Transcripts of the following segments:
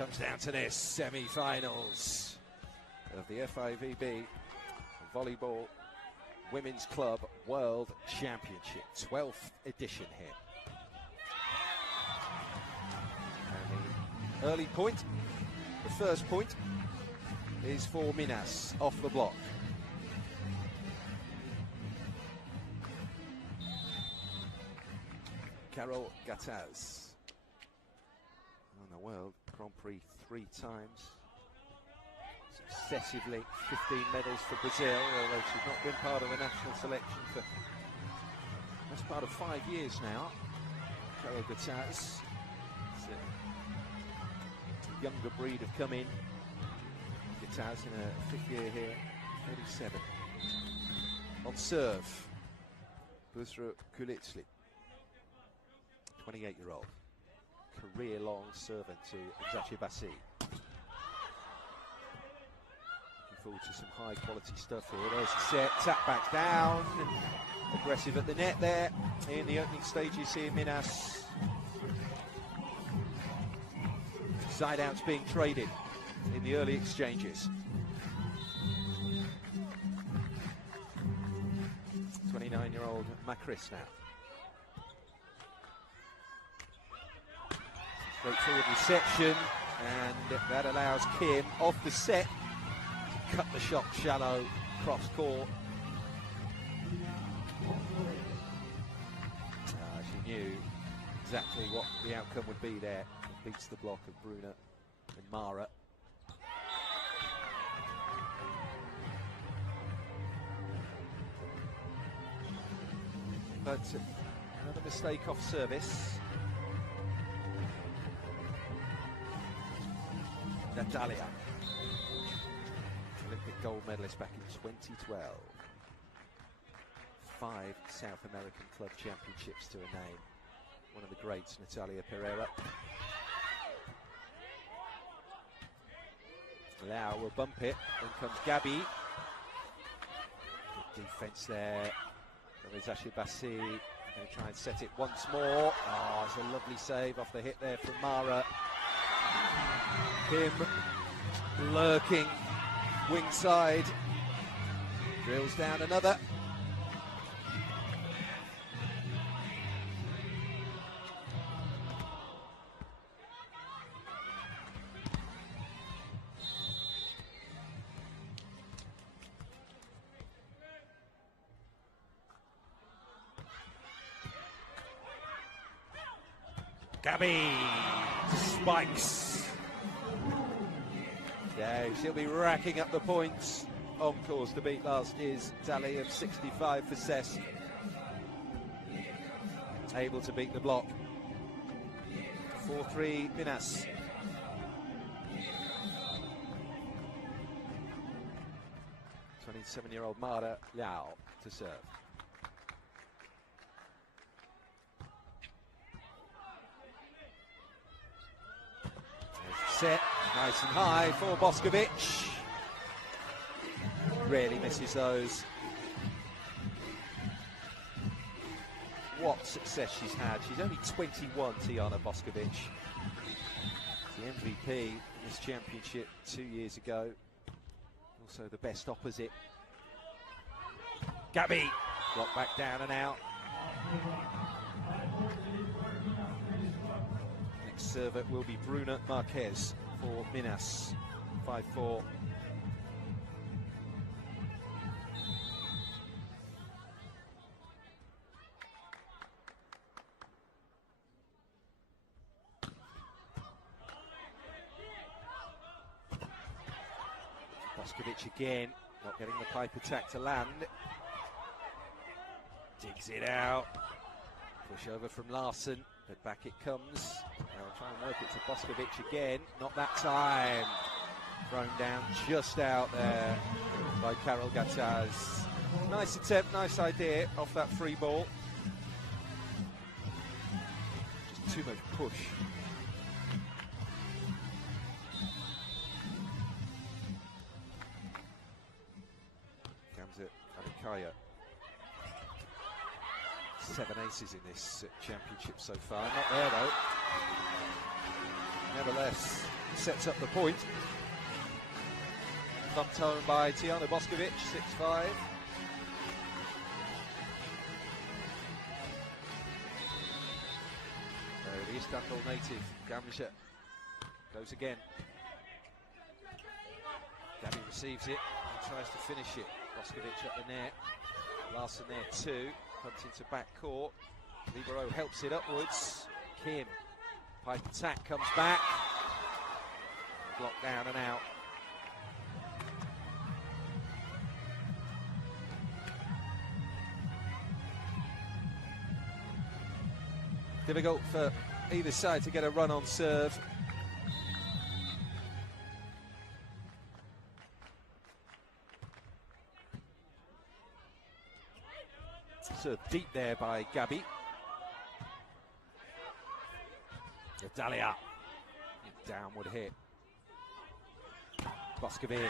Comes down to this, semi-finals of the FIVB Volleyball Women's Club World Championship, 12th edition here. And the early point, the first point, is for Minas, off the block. Carol Gattaz. Won the World Grand Prix 3 times. Successively 15 medals for Brazil, although she's not been part of the national selection for that's part of 5 years now. Carol Gattaz. It's a younger breed have come in. Gattaz in her 5th year here, 37. On serve, Vitra Kulitsli, 28-year-old. Career-long servant to Eczacibasi. Looking forward to some high-quality stuff here. There's the set, tap back down, and aggressive at the net there in the opening stages here, Minas. Side-outs being traded in the early exchanges. 29-year-old Macris now. Straightforward reception, and that allows Kim off the set to cut the shot shallow cross court. She knew exactly what the outcome would be there. It beats the block of Bruna and Mara. But another mistake off service. Natalia, Olympic gold medalist back in 2012. 5 South American club championships to her name. One of the greats, Natalia Pereira. Lau will bump it. Then comes Gabby. Good defense there from Eczacibasi. Going to try and set it once more. Oh, it's a lovely save off the hit there from Mara. Kim lurking wing side, drills down another. Gabby spikes. Yeah, she'll be racking up the points on course to beat last year's tally of 65 for Cess. Able to beat the block. 4-3 Minas. '27-year-old Mara Liao to serve. Set, nice and high for Boskovic. Rarely misses those. What success she's had. She's only 21, Tijana Boskovic. The MVP in this championship 2 years ago. Also the best opposite. Gabby, blocked back down and out. Server will be Bruna Marquez for Minas, 5-4. Boskovic again, not getting the pipe attack to land. Digs it out. Push over from Larson. But back it comes. They'll try and work it to Boskovic again. Not that time. Thrown down just out there by Carol Gattaz. Nice attempt, nice idea off that free ball. Just too much push. Comes it, Adikaya. 7 aces in this championship so far. Not there though. nevertheless sets up the point. Thumped home by Tijana Boskovic, 6-5. The Istanbul native, Gamze, goes again. Gabi receives it and tries to finish it. Boskovic at the net. Larson there too. Comes into back court. Libero helps it upwards. Kim. Pipe attack comes back. Blocked down and out. Difficult for either side to get a run on serve. So deep there by Gabi. Dalia. Downward hit. Boskovic.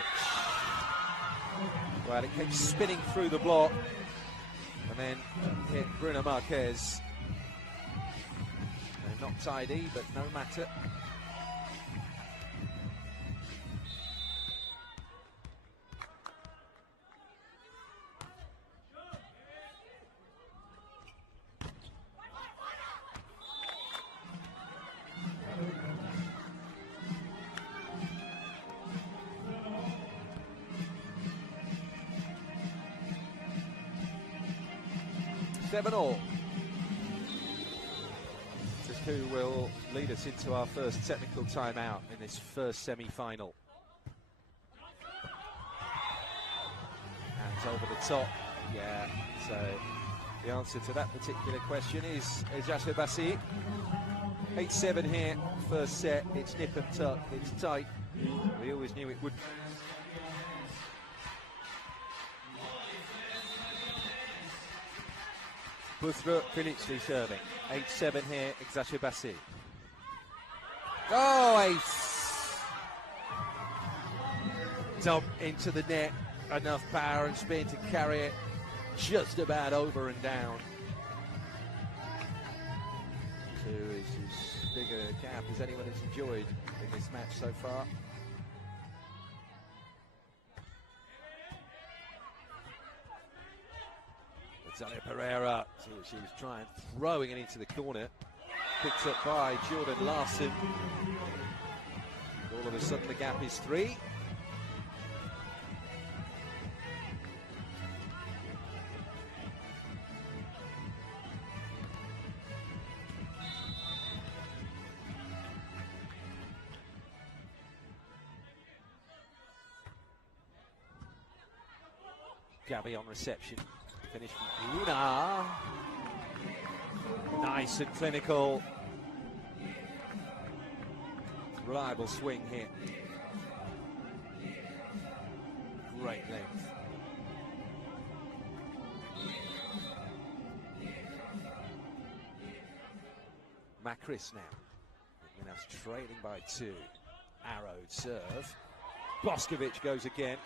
Well, it came spinning through the block and then hit Bruno Marquez. Not tidy, but no matter. Seven all. Who will lead us into our first technical timeout in this first semi-final. Hands over the top. Yeah, so the answer to that particular question is Eczacibasi. 8-7 here, first set. It's nip and tuck, it's tight. We always knew it would. Vitra Filicli serving. 8-7 here, Eczacibasi. Oh, ace! Dump into the net. Enough power and spin to carry it just about over and down. To as big a gap as anyone has enjoyed in this match so far. Zalia Pereira, see what she was trying, throwing it into the corner. Picked up by Jordan Larson. All of a sudden the gap is 3. Gabi on reception. Finish from Luna. Nice and clinical. Reliable swing here. Great length. Macris now. Minas trailing by 2. Arrowed serve. Boskovic goes again.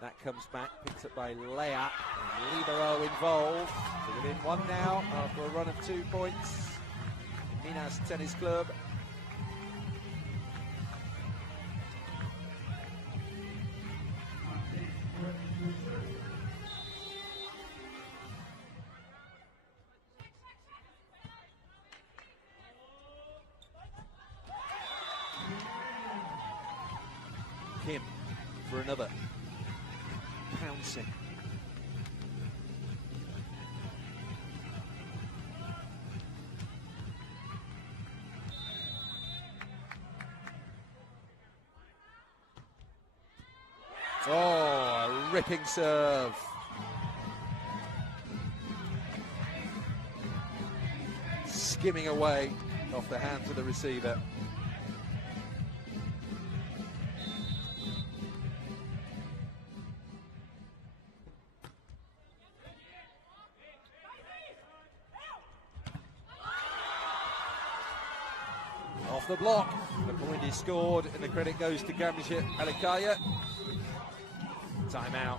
That comes back, picked up by Lea. And Libero involved. So within 1 now after a run of 2 points. Minas Tennis Club. Kim for another. Pouncing. Oh, a ripping serve. Skimming away off the hands of the receiver. Off the block, the point is scored and the credit goes to Gamze Alikaya. Timeout.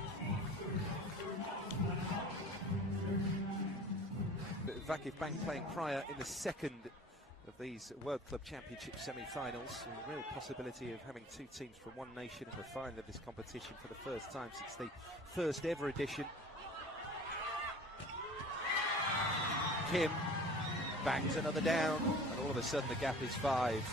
But Vakif Bank playing prior in the second of these World Club Championship semi-finals. A real possibility of having two teams from one nation in the final of this competition for the first time since the first ever edition. Kim bangs another down, and all of a sudden the gap is 5.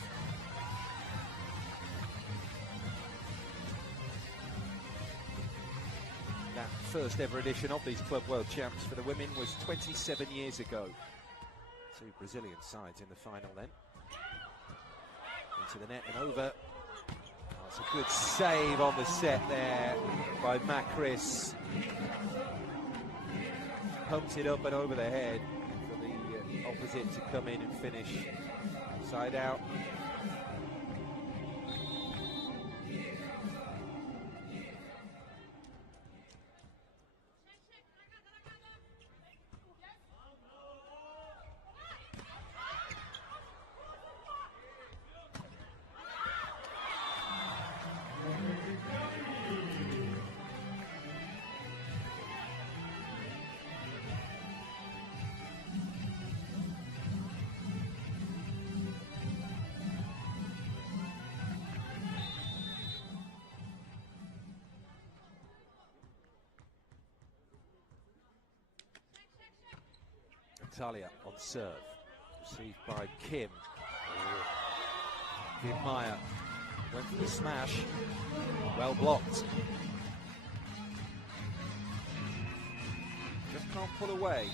That first ever edition of these Club World Champs for the women was 27 years ago. Two Brazilian sides in the final then. Into the net and over. Oh, it's a good save on the set there by Macris. Pumped it up and over the head for the opposite to come in and finish. Side out. Italia on serve, received by Kim. Kim Meyer went for the smash, well blocked. Just can't pull away,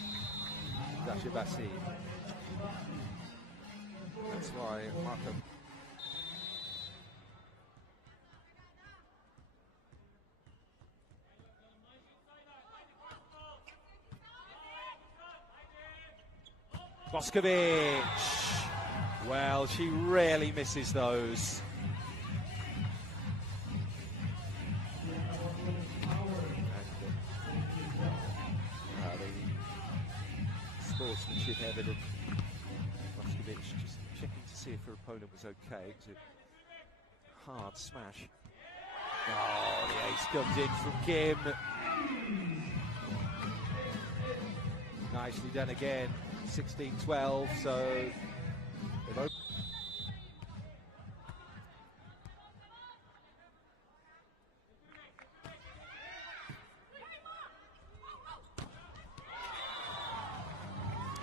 Eczacibasi. That's why Marco. Boskovic. Well, she rarely misses those. The sportsmanship evident. Boskovic just checking to see if her opponent was okay. It was a hard smash. Oh, the ace comes in from Kim. Nicely done again. 16-12, so they've opened.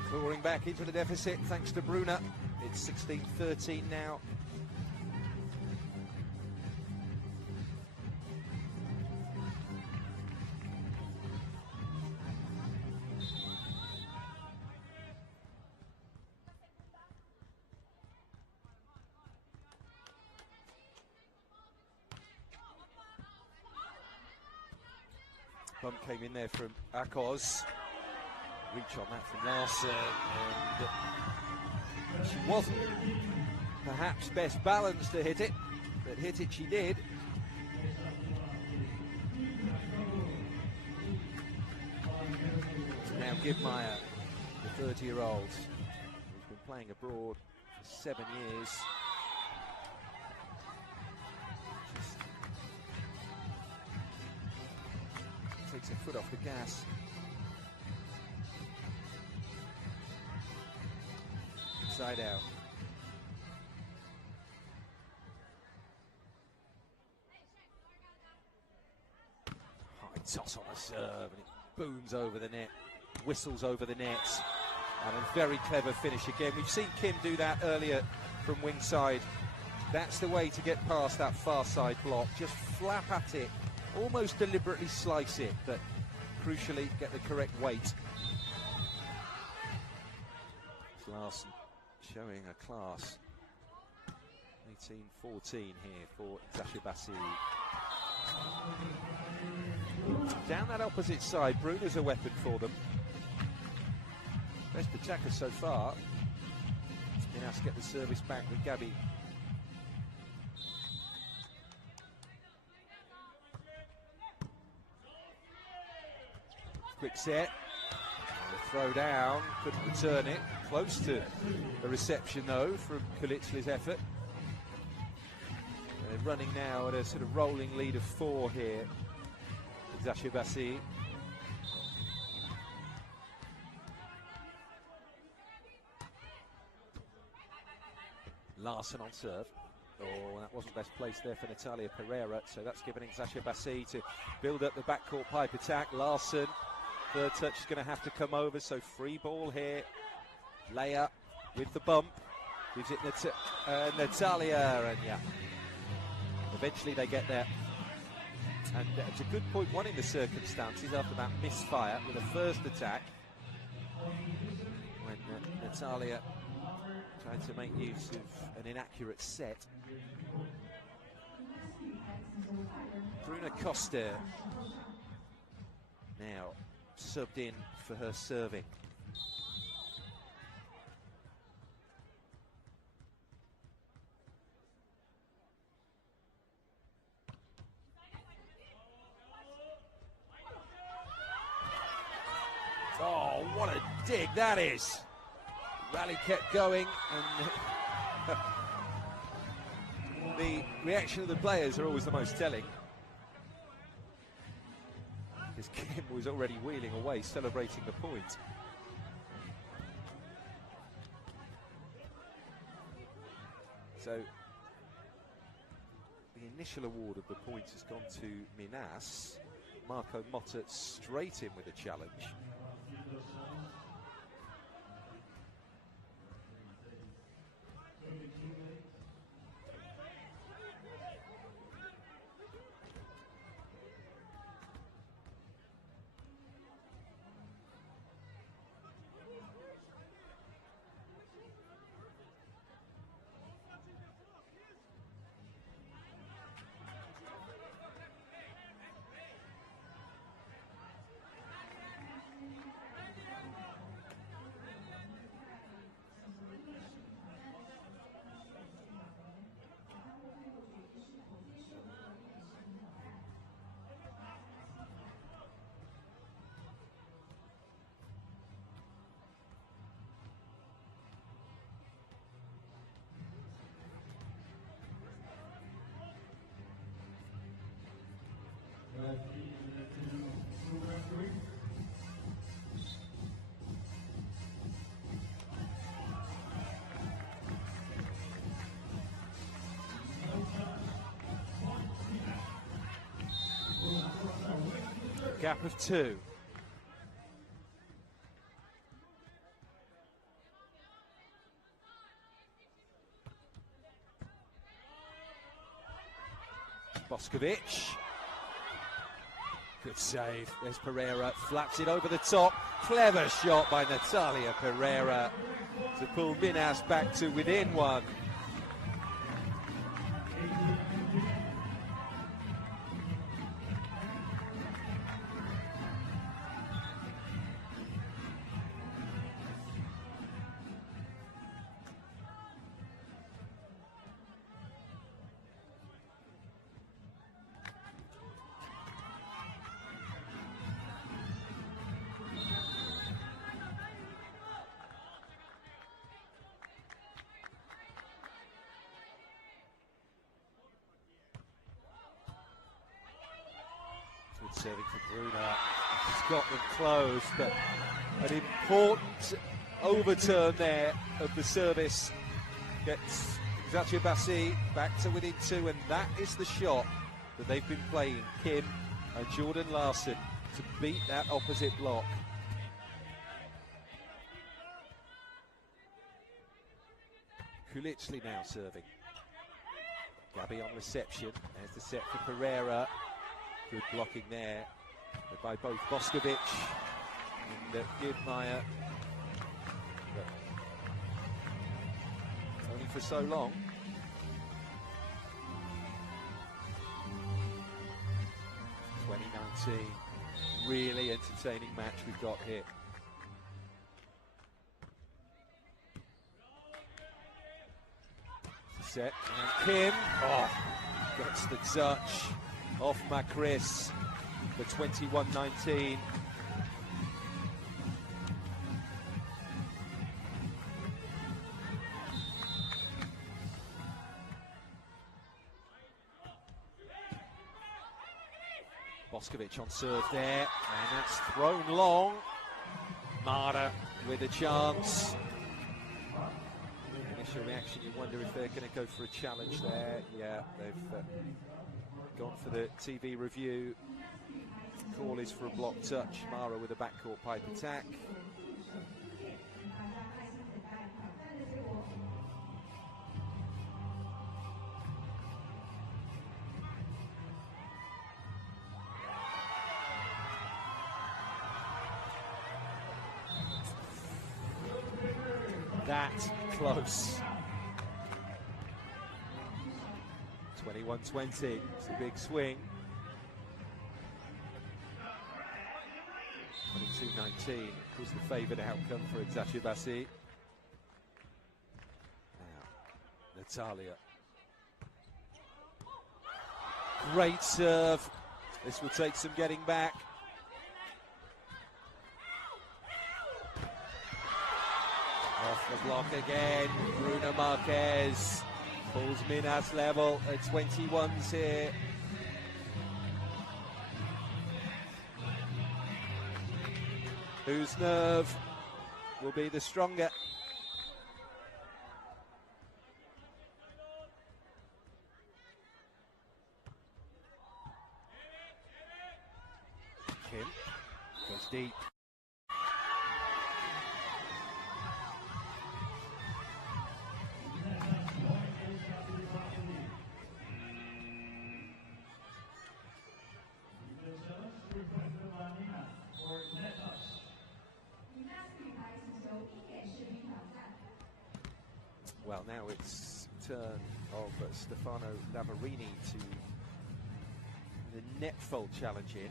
Clawing back into the deficit thanks to Bruna. It's 16-13 now. Bump came in there from Akos. Reach on that from Larson, and she wasn't perhaps best balanced to hit it, but hit it she did. Now Gibmeyer, the 30-year-old, who's been playing abroad for 7 years. Takes her foot off the gas. Side out. High toss on the serve, and it booms over the net, whistles over the net, and a very clever finish again. We've seen Kim do that earlier from wing side. That's the way to get past that far side block. Just flap at it. Almost deliberately slice it, but crucially get the correct weight. Larson showing a class. 18-14 here for Eczacibasi. Down that opposite side, Bruna's a weapon for them. Best attacker so far. Minas get the service back with Gabi. Quick set, throw down, couldn't return it. Close to the reception though from Kulitzli's effort. They're running now at a sort of rolling lead of 4 here. Eczacibasi. Larson on serve. Oh, that wasn't best placed there for Natalia Pereira, so that's given Eczacibasi to build up the backcourt pipe attack. Larson, third touch is going to have to come over, so free ball here. Leia with the bump, gives it Natalia, and yeah, eventually they get there. And it's a good point one in the circumstances after that misfire with the first attack, when Natalia tried to make use of an inaccurate set. Bruna Costa now subbed in for her serving. Oh, what a dig that is! Rally kept going, and the reaction of the players are always the most telling. Because Kim was already wheeling away, celebrating the point. So, the initial award of the point has gone to Minas. Marco Motta straight in with a challenge. Gap of 2. Boskovic. Good save. There's Pereira. Flaps it over the top. Clever shot by Natalia Pereira to pull Minas back to within 1. Serving for Bruna. Scotland close, but an important overturn there of the service gets Eczacibasi back to within 2, and that is the shot that they've been playing, Kim and Jordan Larson, to beat that opposite block. Kulichli now serving. Gabby on reception. There's the set for Pereira. Good blocking there by both Boskovic and Giedmeyer. Only for so long. '19, really entertaining match we've got here. Set, and Kim gets the touch off Macris for 21-19. Boskovic on serve there, and that's thrown long. Mara with a chance. Finish Initial reaction, you wonder if they're going to go for a challenge there. Yeah, they've gone for the TV review. Call is for a block touch. Mara with a backcourt pipe attack. That close. 21-20. It's a big swing. 22-19 was the favoured outcome for Eczacibasi. Now, Natalia. Great serve. This will take some getting back. Off the block again. Bruno Marquez pulls Minas level at 21s here. Whose nerve will be the stronger? Kim goes deep. Well, now it's turn of Stefano Lavarini to the net fold challenge in.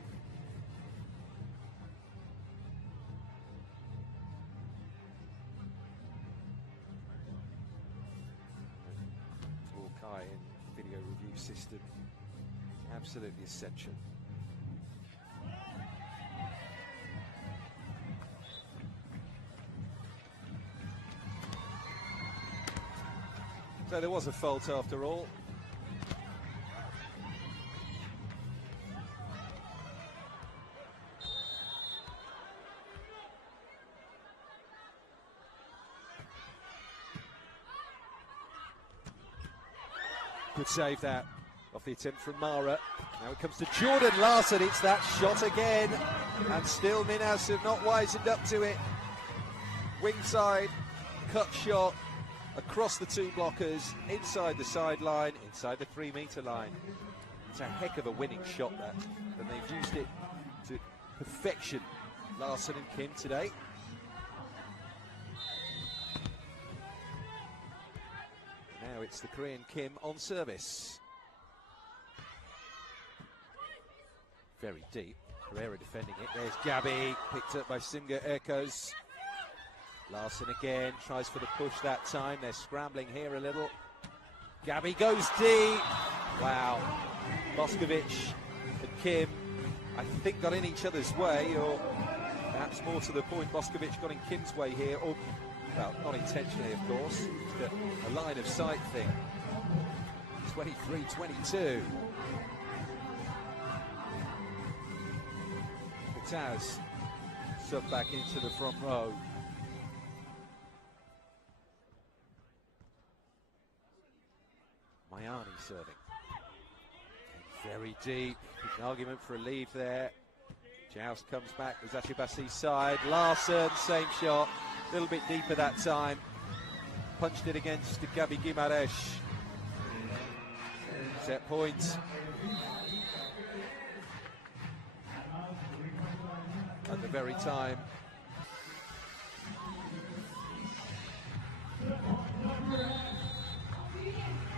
Hawkeye in video review system, absolutely essential. So there was a fault after all. Good save that off the attempt from Mara. Now it comes to Jordan Larson. It's that shot again. And still Minas have not wisened up to it. Wing side, cut shot. Across the two blockers, inside the sideline, inside the 3-meter line. It's a heck of a winning shot that, and they've used it to perfection. Larson and Kim today. Now it's the Korean Kim on service. Very deep. Herrera defending it. There's Gabby, picked up by Simga Erkos. Larson again, tries for the push that time. They're scrambling here a little. Gabby goes deep. Wow. Boskovic and Kim, I think, got in each other's way, or perhaps more to the point, Boskovic got in Kim's way here, or, well, not intentionally, of course. Just a line of sight thing. 23-22. Pataz sub back into the front row. Mayani serving. Very deep. An argument for a lead there. Joust comes back. Eczacibasi's side. Larson, same shot. A little bit deeper that time. Punched it against Gabi Guimarães. Set point. At the very time.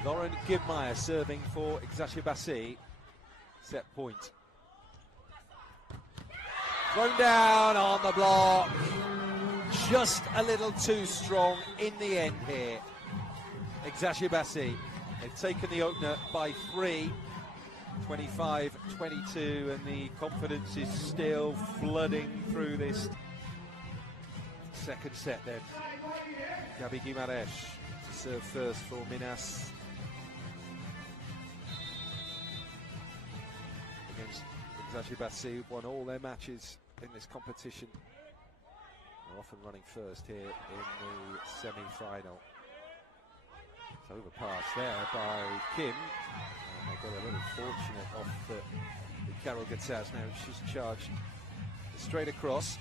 Lauren Gibmeyer serving for Eczacibasi. Set point. Thrown down on the block. Just a little too strong in the end here. Eczacibasi. They've taken the opener by 3. 25-22, and the confidence is still flooding through this second set then. Gabi Guimarães to serve first for Minas. Against Eczacibasi, who won all their matches in this competition. They're often running first here in the semi-final. Overpass there by Kim. And they got a little fortunate off the Carol Gatzaz now. She's charged straight across.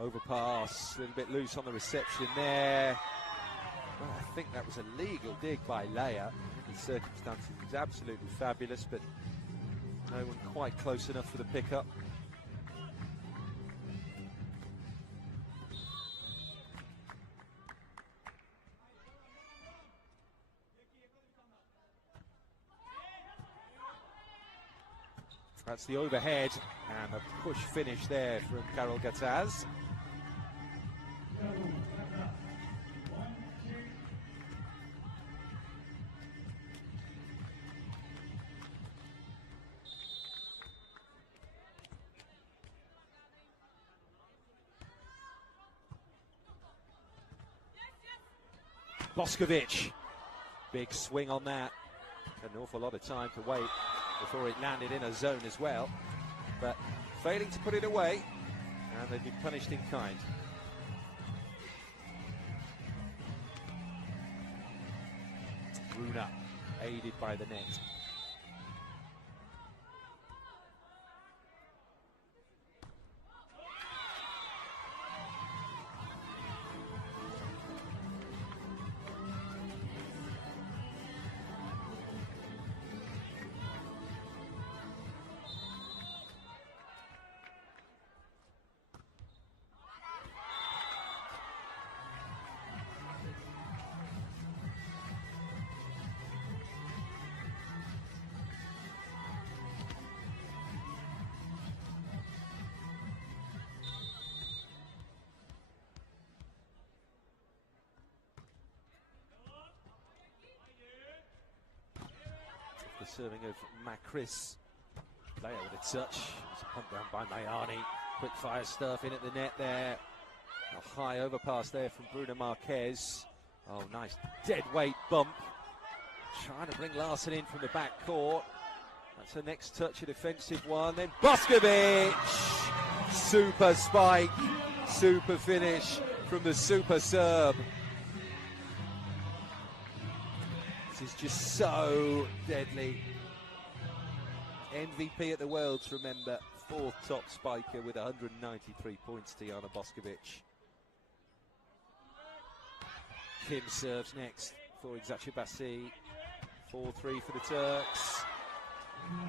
Overpass, a little bit loose on the reception there. Well, I think that was a legal dig by Leia. The circumstances was absolutely fabulous, but no one quite close enough for the pickup. That's the overhead and a push finish there from Carol Gatzaz. Boskovic, big swing on that. An awful lot of time to wait before it landed in a zone as well, but failing to put it away, and they've been punished in kind. Bruna aided by the net. The serving of Macris. Leia with a touch. It's a punt down by Mayani. Quick fire stuff in at the net there. A high overpass there from Bruno Marquez. Oh, nice dead weight bump. Trying to bring Larson in from the back court. That's her next touch, a defensive one. Then Boskovic! Super spike. Super finish from the super serve. This is just so deadly. MVP at the Worlds, remember. Fourth top spiker with 193 points, Tijana Boskovic. Kim serves next for Eczacibasi. 4-3 for the Turks.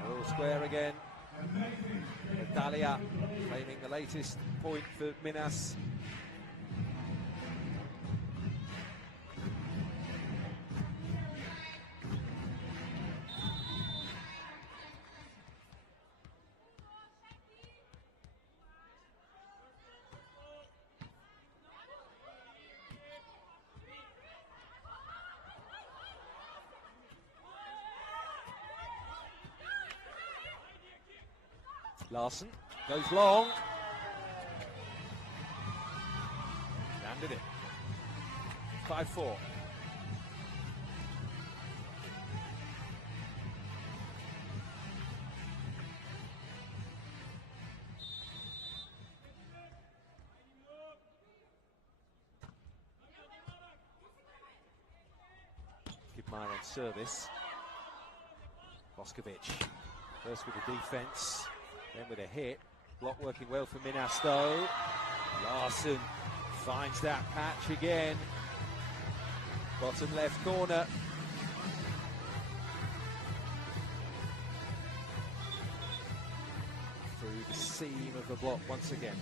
All square again. Natalia claiming the latest point for Minas. Larson goes long. Landed it. 5-4. Give Meyer on service. Boskovic first with the defense. Then with a hit, block working well for Minas though. Larson finds that patch again. Bottom left corner. Through the seam of the block once again.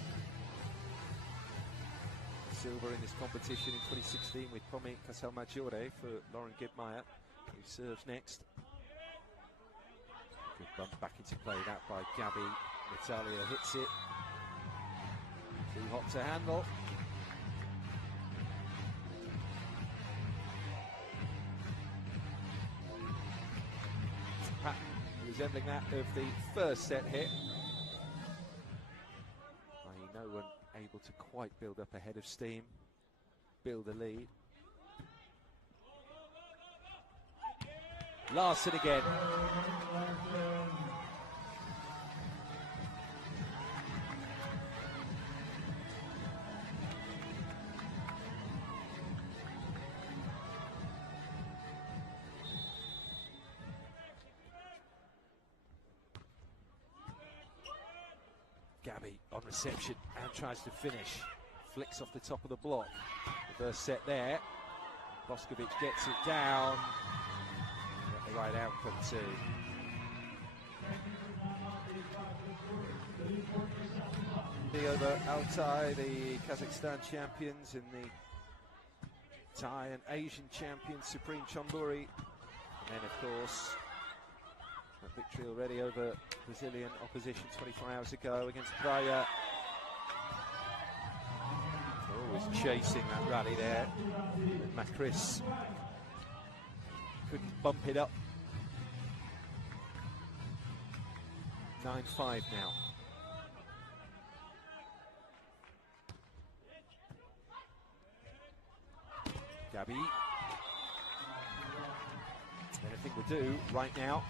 Silver in this competition in 2016 with Pomi Casalmaggiore for Lauren Gibmeyer, who serves next. Good bump back into play, that by Gabby. Natalia hits it. Too hot to handle. Pattern resembling that of the first set hit. No one able quite build up a head of steam, build a lead. Larson again. Gabby on reception and tries to finish. Flicks off the top of the block. Reverse set there. Boskovic gets it down. Got the right outcome too. Over Altai, the Kazakhstan champions, and the Thai and Asian champions, Supreme Chonburi. And then, of course, that victory already over Brazilian opposition 24 hours ago against Praia. Always chasing that rally there. Macris couldn't bump it up. 9-5 now. Gabby. Anything will do right now.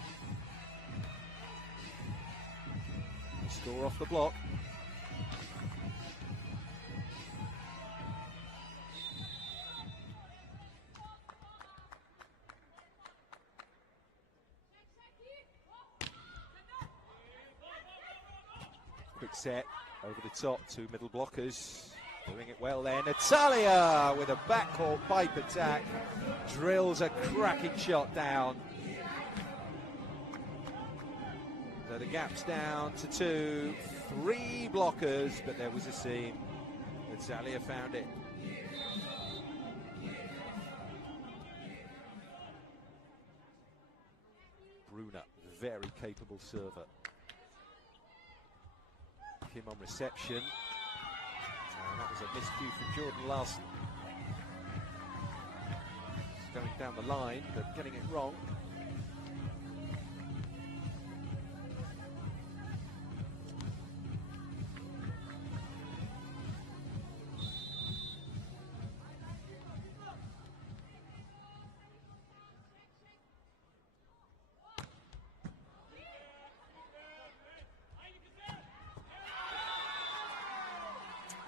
Score off the block. Quick set over the top, two middle blockers. Doing it well there. Natalia with a backcourt pipe attack. Drills a cracking shot down. So the gap's down to 2. 3 blockers, but there was a seam. Natalia found it. Bruna, very capable server. Kim on reception. That was a miscue from Jordan Larson. He's going down the line, but getting it wrong.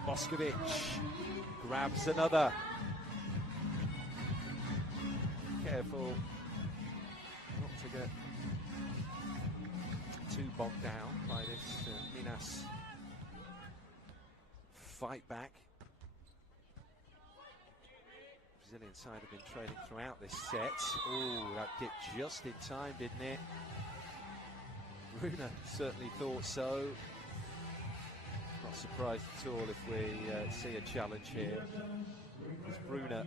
Boskovic grabs another. Careful not to get too bogged down by this Minas fight back. Brazilian side have been trailing throughout this set. Oh, that dipped just in time, didn't it? Bruna certainly thought so. Not surprised at all if we see a challenge here, because Bruna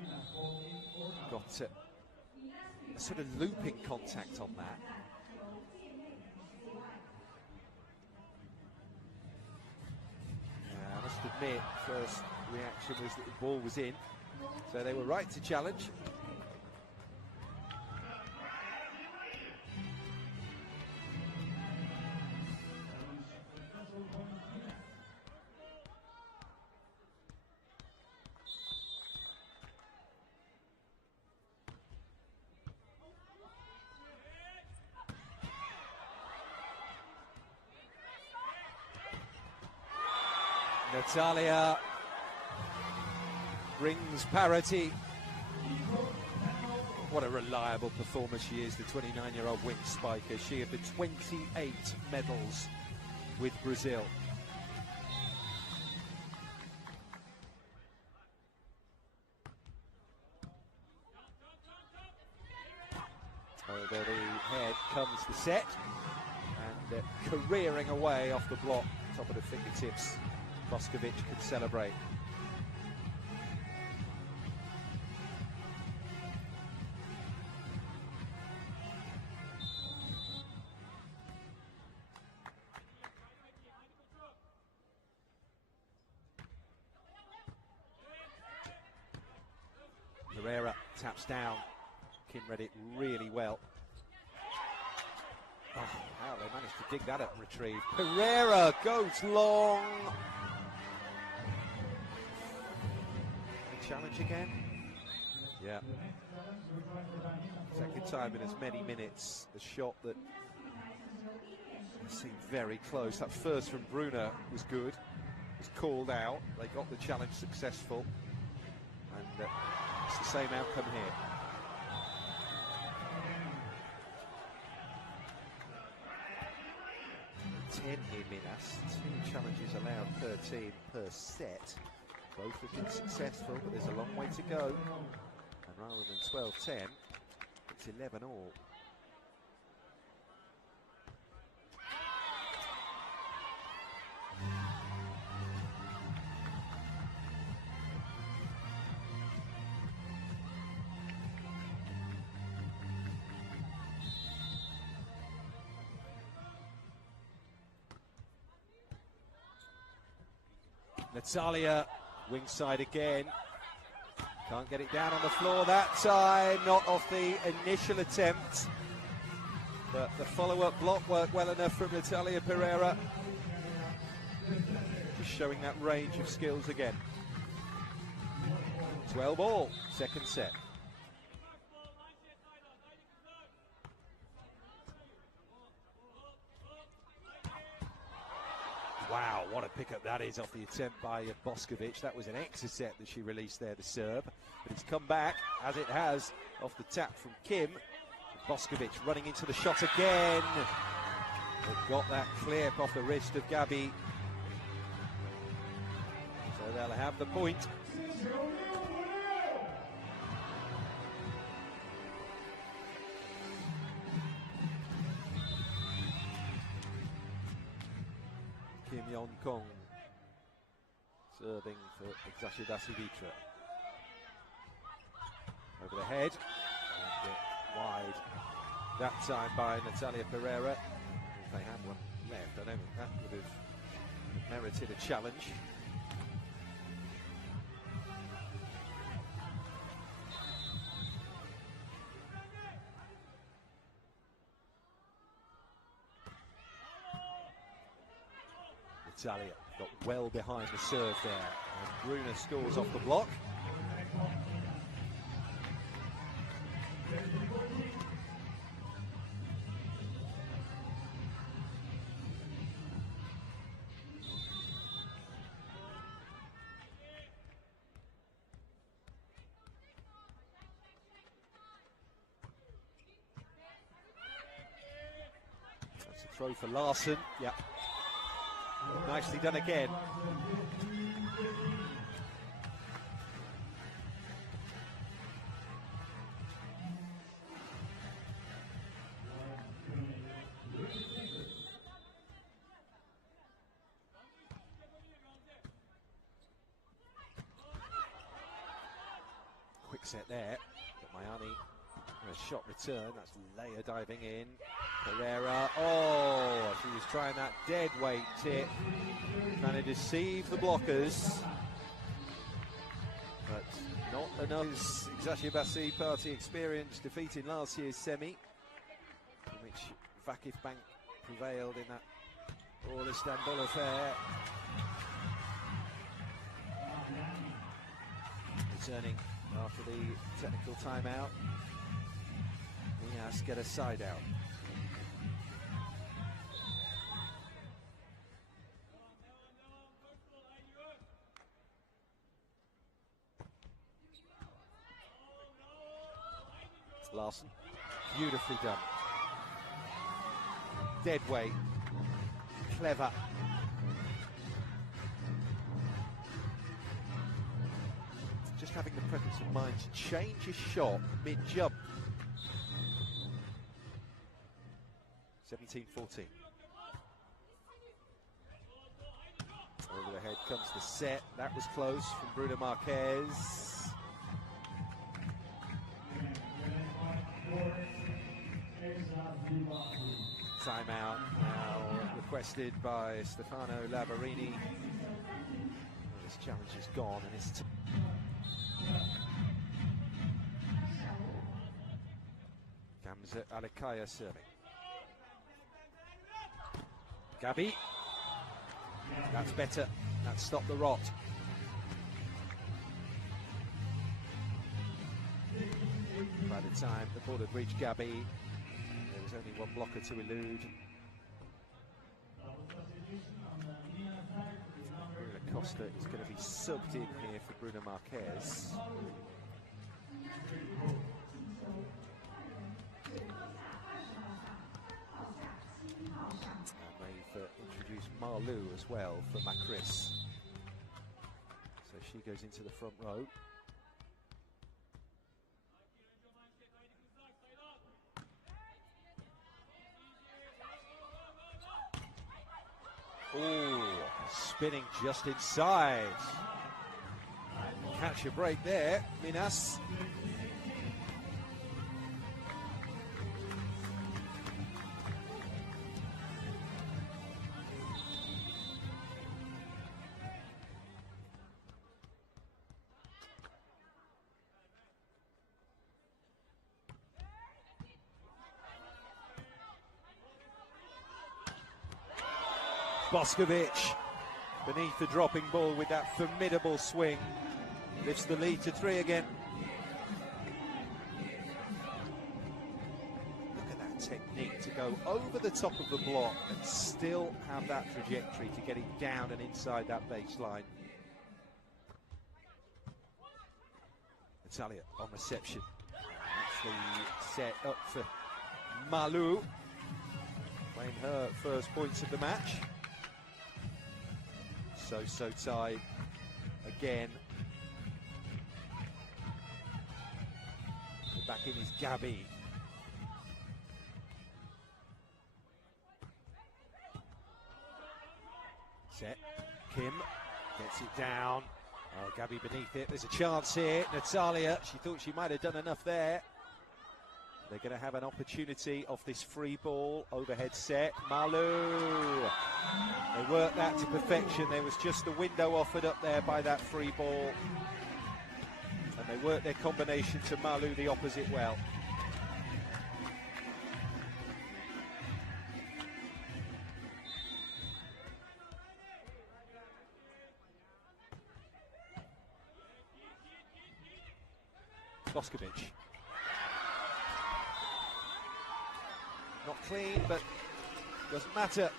got a sort of looping contact on that. I must admit, first reaction was that the ball was in, so they were right to challenge. Natalia brings parity. What a reliable performer she is, the 29-year-old wing spiker. She of the 28 medals with Brazil. Over the head comes the set, and careering away off the block, top of the fingertips. Boskovic could celebrate. Pereira taps down. Kim read it really well. Oh, wow, they managed to dig that up and retrieve. Pereira goes long. challenge again? Yeah. Second time in as many minutes. A shot that seemed very close. That first from Bruna was good. Was called out. They got the challenge successful. And it's the same outcome here. In Minas, 2 challenges allowed per team per set. Both have been successful, but there's a long way to go. And rather than 12-10, it's 11 all. Natalia, wing side again. Can't get it down on the floor that time, not off the initial attempt. But the follow-up block worked well enough from Natalia Pereira. Just showing that range of skills again. 12 all, second set. Wow, what a pickup that is off the attempt by Boskovic. That was an exocet that she released there, the serve. But it's come back, as it has, off the tap from Kim. Boskovic running into the shot again. They've got that clip off the wrist of Gabi. So they'll have the point. Kim Yon-kong serving for Eczacibasi Vitra. Over the head, and wide that time by Natalia Pereira. If they had one left, I don't think that would have merited a challenge. Natalia got well behind the serve there, and Bruna scores off the block. That's a throw for Larson. Yep. Nicely done again. Quick set there, but Mayani, a shot return. That's Leia diving in. Pereira, oh, she was trying that dead weight tip, trying to deceive the blockers, but not enough. Eczacibasi party experience defeating last year's semi, in which Vakif Bank prevailed in that All Istanbul affair. Returning after the technical timeout, Minas get a side out. Larson, beautifully done. Dead weight, clever. Just having the presence of mind to change his shot mid-jump. 17-14. Over the head comes the set. That was close from Bruno Marquez. Timeout now requested by Stefano Lavarini. This challenge is gone, and it's Kamza Alikaya serving. Gabi. That's better. That stopped the rot. by the time the ball had reached Gabi, there was only one blocker to elude. Bruno Costa is going to be subbed in here for Bruno Marquez. And they've introduced Marlou as well for Macris. So she goes into the front row. Oh, spinning just inside. Catch a break there, Minas. Boskovic beneath the dropping ball with that formidable swing. Lifts the lead to 3 again. Look at that technique to go over the top of the block and still have that trajectory to get it down and inside that baseline. Natalia on reception. That's the set up for Malou. Playing her first points of the match. So tied again. Back in is Gabi. Set. Kim gets it down. Oh, Gabi beneath it. There's a chance here. Natalia, she thought she might have done enough there. They're going to have an opportunity off this free ball. Overhead set. Malou. They worked that to perfection. There was just the window offered up there by that free ball. And they worked their combination to Malou the opposite well. Boskovic. Not clean, but doesn't matter.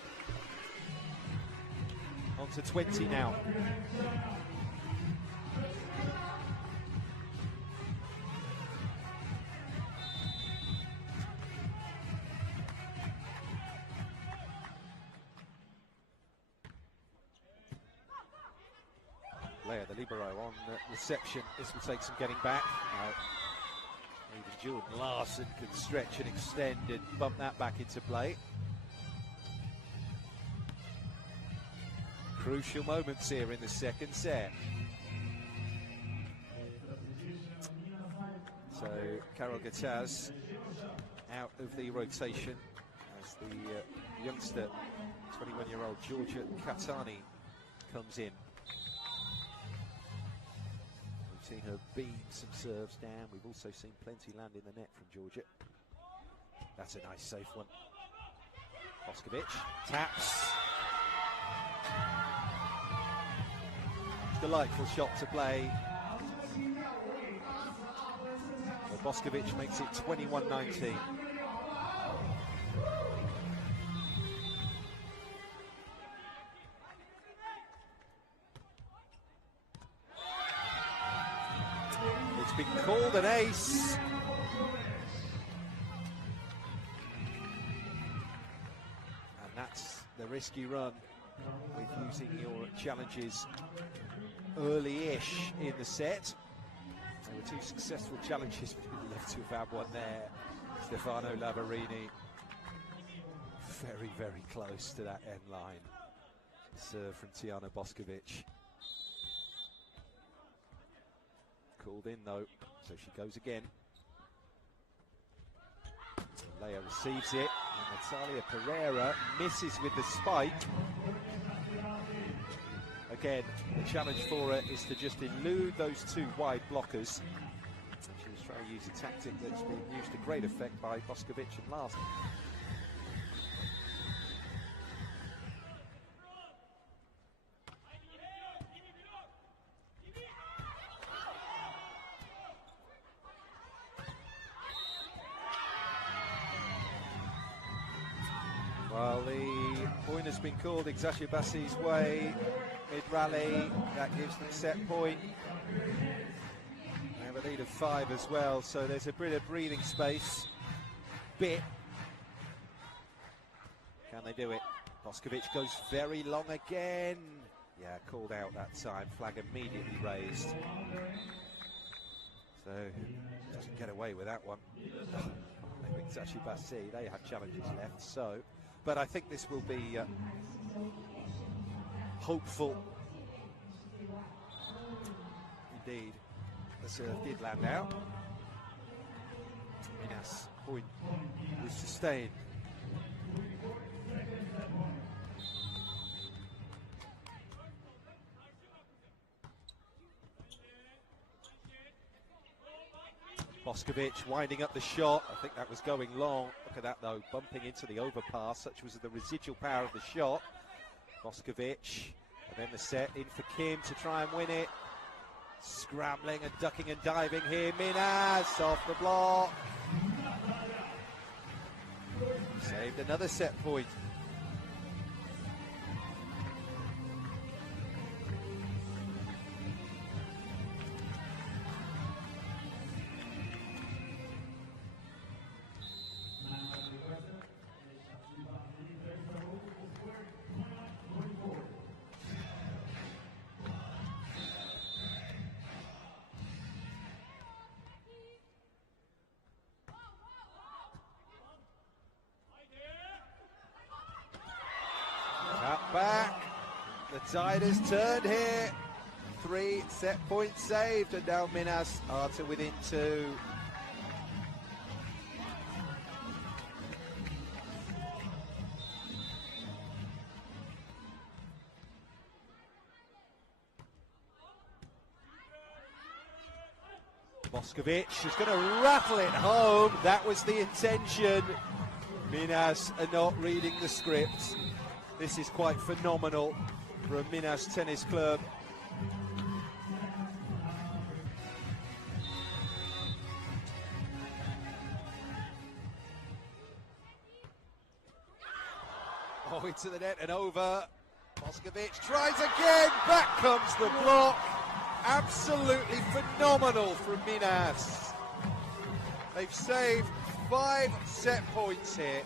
On to 20 now. Leia, the libero, on reception. This will take some getting back. Even Jordan Larson can stretch and extend and bump that back into play. Crucial moments here in the second set. So Carol Gataz out of the rotation as the youngster, 21-year-old Georgia Katani, comes in. We've seen her beam some serves down. We've also seen plenty land in the net from Georgia. That's a nice safe one. Boskovic taps. Delightful shot to play. Well, Boskovic makes it 21-19. It's been called an ace. And that's the risky run with using your challenges early-ish in the set. There were 2 successful challenges, but we'd love to have had one there. Stefano Lavarini, very, very close to that end line. Serve from Tijana Boskovic. Called in though, so she goes again. Leia receives it, and Natalia Pereira misses with the spike. Again, the challenge for her is to just elude those 2 wide blockers. She was trying to use a tactic that's been used to great effect by Boskovic and Larson. Point has been called Eczacibasi's way mid-rally. That gives them set point. They have a lead of 5 as well, so there's a bit of breathing space. Can they do it? Boskovic goes very long again. Yeah, called out that time. Flag immediately raised. So, doesn't get away with that one. Eczacibasi, they have challenges left, so. But I think this will be hopeful. Indeed, the serve did land out. Minas point was sustained. Boskovic winding up the shot. I think that was going long. Look at that though, bumping into the overpass. Such was the residual power of the shot. Boskovic, and then the set in for Kim to try and win it. Scrambling and ducking and diving here. Minas off the block. Saved another set point. Back, the tide has turned here. 3 set points saved, and now Minas are to within 2. Boskovic is going to rattle it home. That was the intention. Minas are not reading the script. This is quite phenomenal for a Minas Tennis Club. Oh, into the net and over. Boskovic tries again. Back comes the block. Absolutely phenomenal from Minas. They've saved 5 set points here.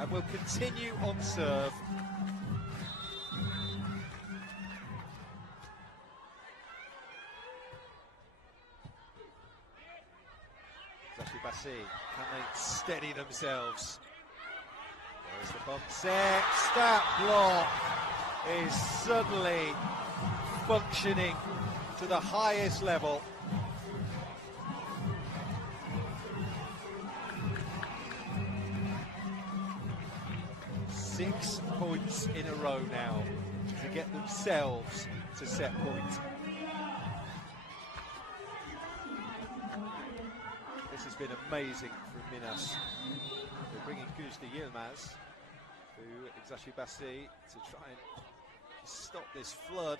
And will continue on serve. Eczacibasi, can they steady themselves? There's the bump set. That block is suddenly functioning to the highest level. Six points in a row now to get themselves to set point. This has been amazing from Minas. They're bringing Kuzda Yilmaz to Eczacibasi to try and stop this flood.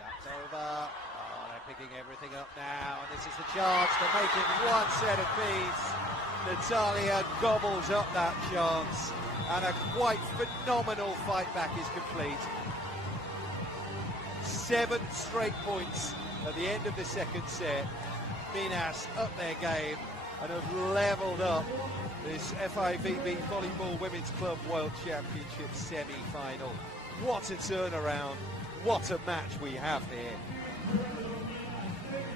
Tapped over. Oh, they're picking everything up now, and this is the chance to make it 1 set apiece. Natalia gobbles up that chance. And a quite phenomenal fight back is complete. 7 straight points at the end of the second set. Minas up their game and have levelled up this FIVB Volleyball Women's Club World Championship semi-final. What a turnaround. What a match we have here.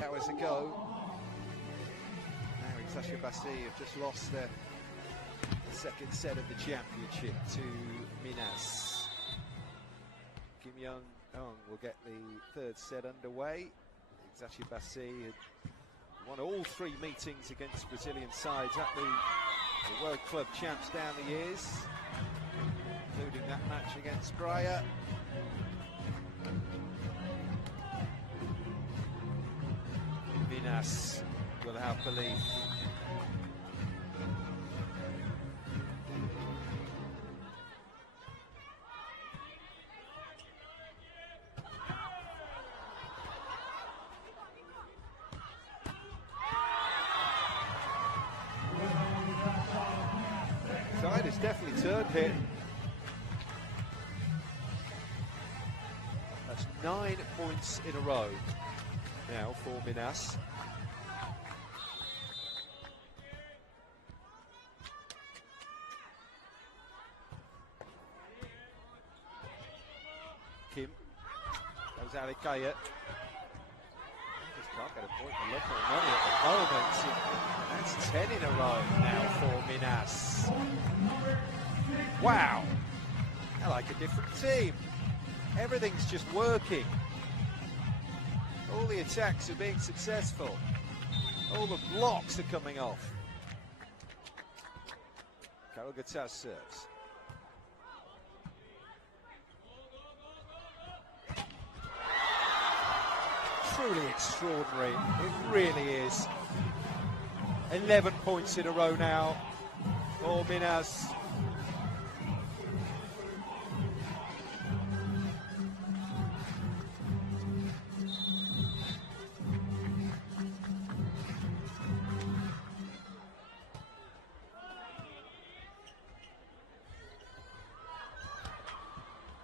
Hours ago. Now Eczacibasi have just lost their second set of the championship to Minas. Kim Young will get the 3rd set underway. Eczacibasi had won all 3 meetings against Brazilian sides at the World Club Champs down the years, including that match against Breyer. Minas will have belief. Tide has definitely return hit. That's 9 points in a row now for Minas. Kim goes Alikaya. Just can't get a point. A lot more money at the moment. That's 10 in a row now for Minas. Wow, they're like a different team. Everything's just working. All the attacks are being successful. All the blocks are coming off. Karolgataz serves. Truly extraordinary, it really is. 11 points in a row now for Minas.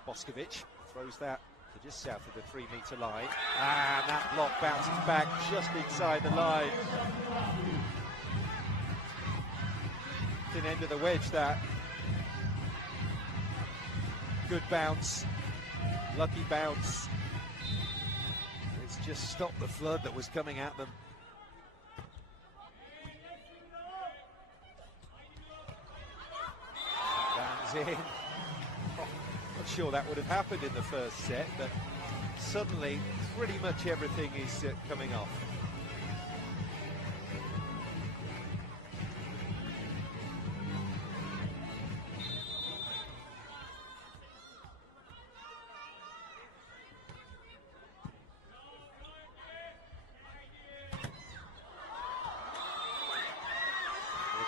Boskovic throws that to just south of the 3-metre line, and that block bounces back just inside the line. Thin end of the wedge, that. Good bounce, lucky bounce. It's just stopped the flood that was coming at them. Bangs in. Not sure that would have happened in the first set, but suddenly pretty much everything is coming off.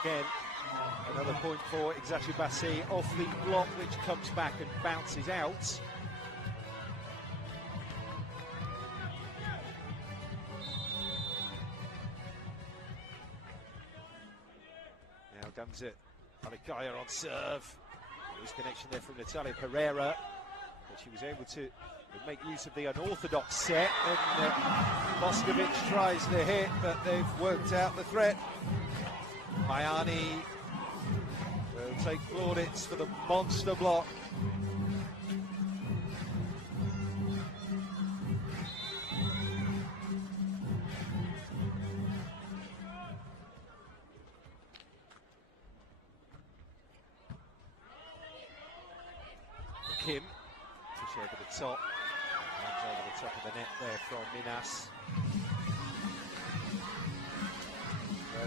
Again, another point for Eczacibasi off the block, which comes back and bounces out. Now comes it, Alikaya on serve. There was connection there from Natalia Pereira, but she was able to make use of the unorthodox set. And Boskovic tries to hit, but they've worked out the threat. Mayani will take plaudits for the monster block. Kim, push over the top, lands over the top of the net there from Minas.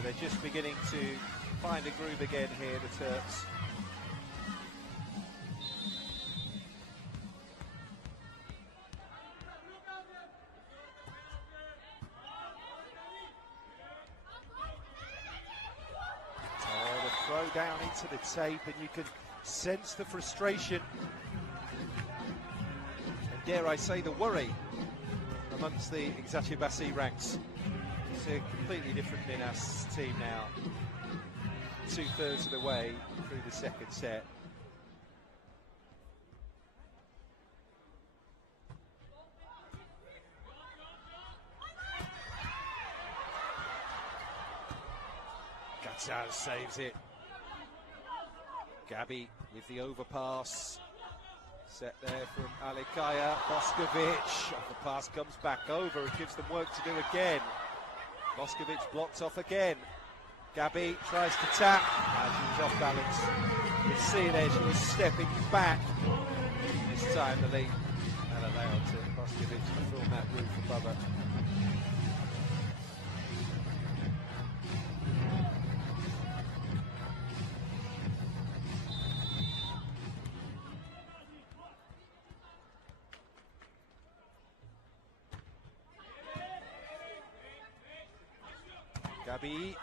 They're just beginning to find a groove again here, the Turks. Oh, the throw down into the tape, and you can sense the frustration, and dare I say the worry, amongst the Eczacibasi ranks. It's a completely different Minas team now, 2/3 of the way through the second set. Gataz saves it. Gabi with the overpass. Set there from Alikaya. Boskovic. The pass comes back over and gives them work to do again. Boskovic blocked off again. Gabi tries to tap, and she was off balance. You can see there she was stepping back. This time the lead and allowed to Boskovic to fill that roof above her. Gabi.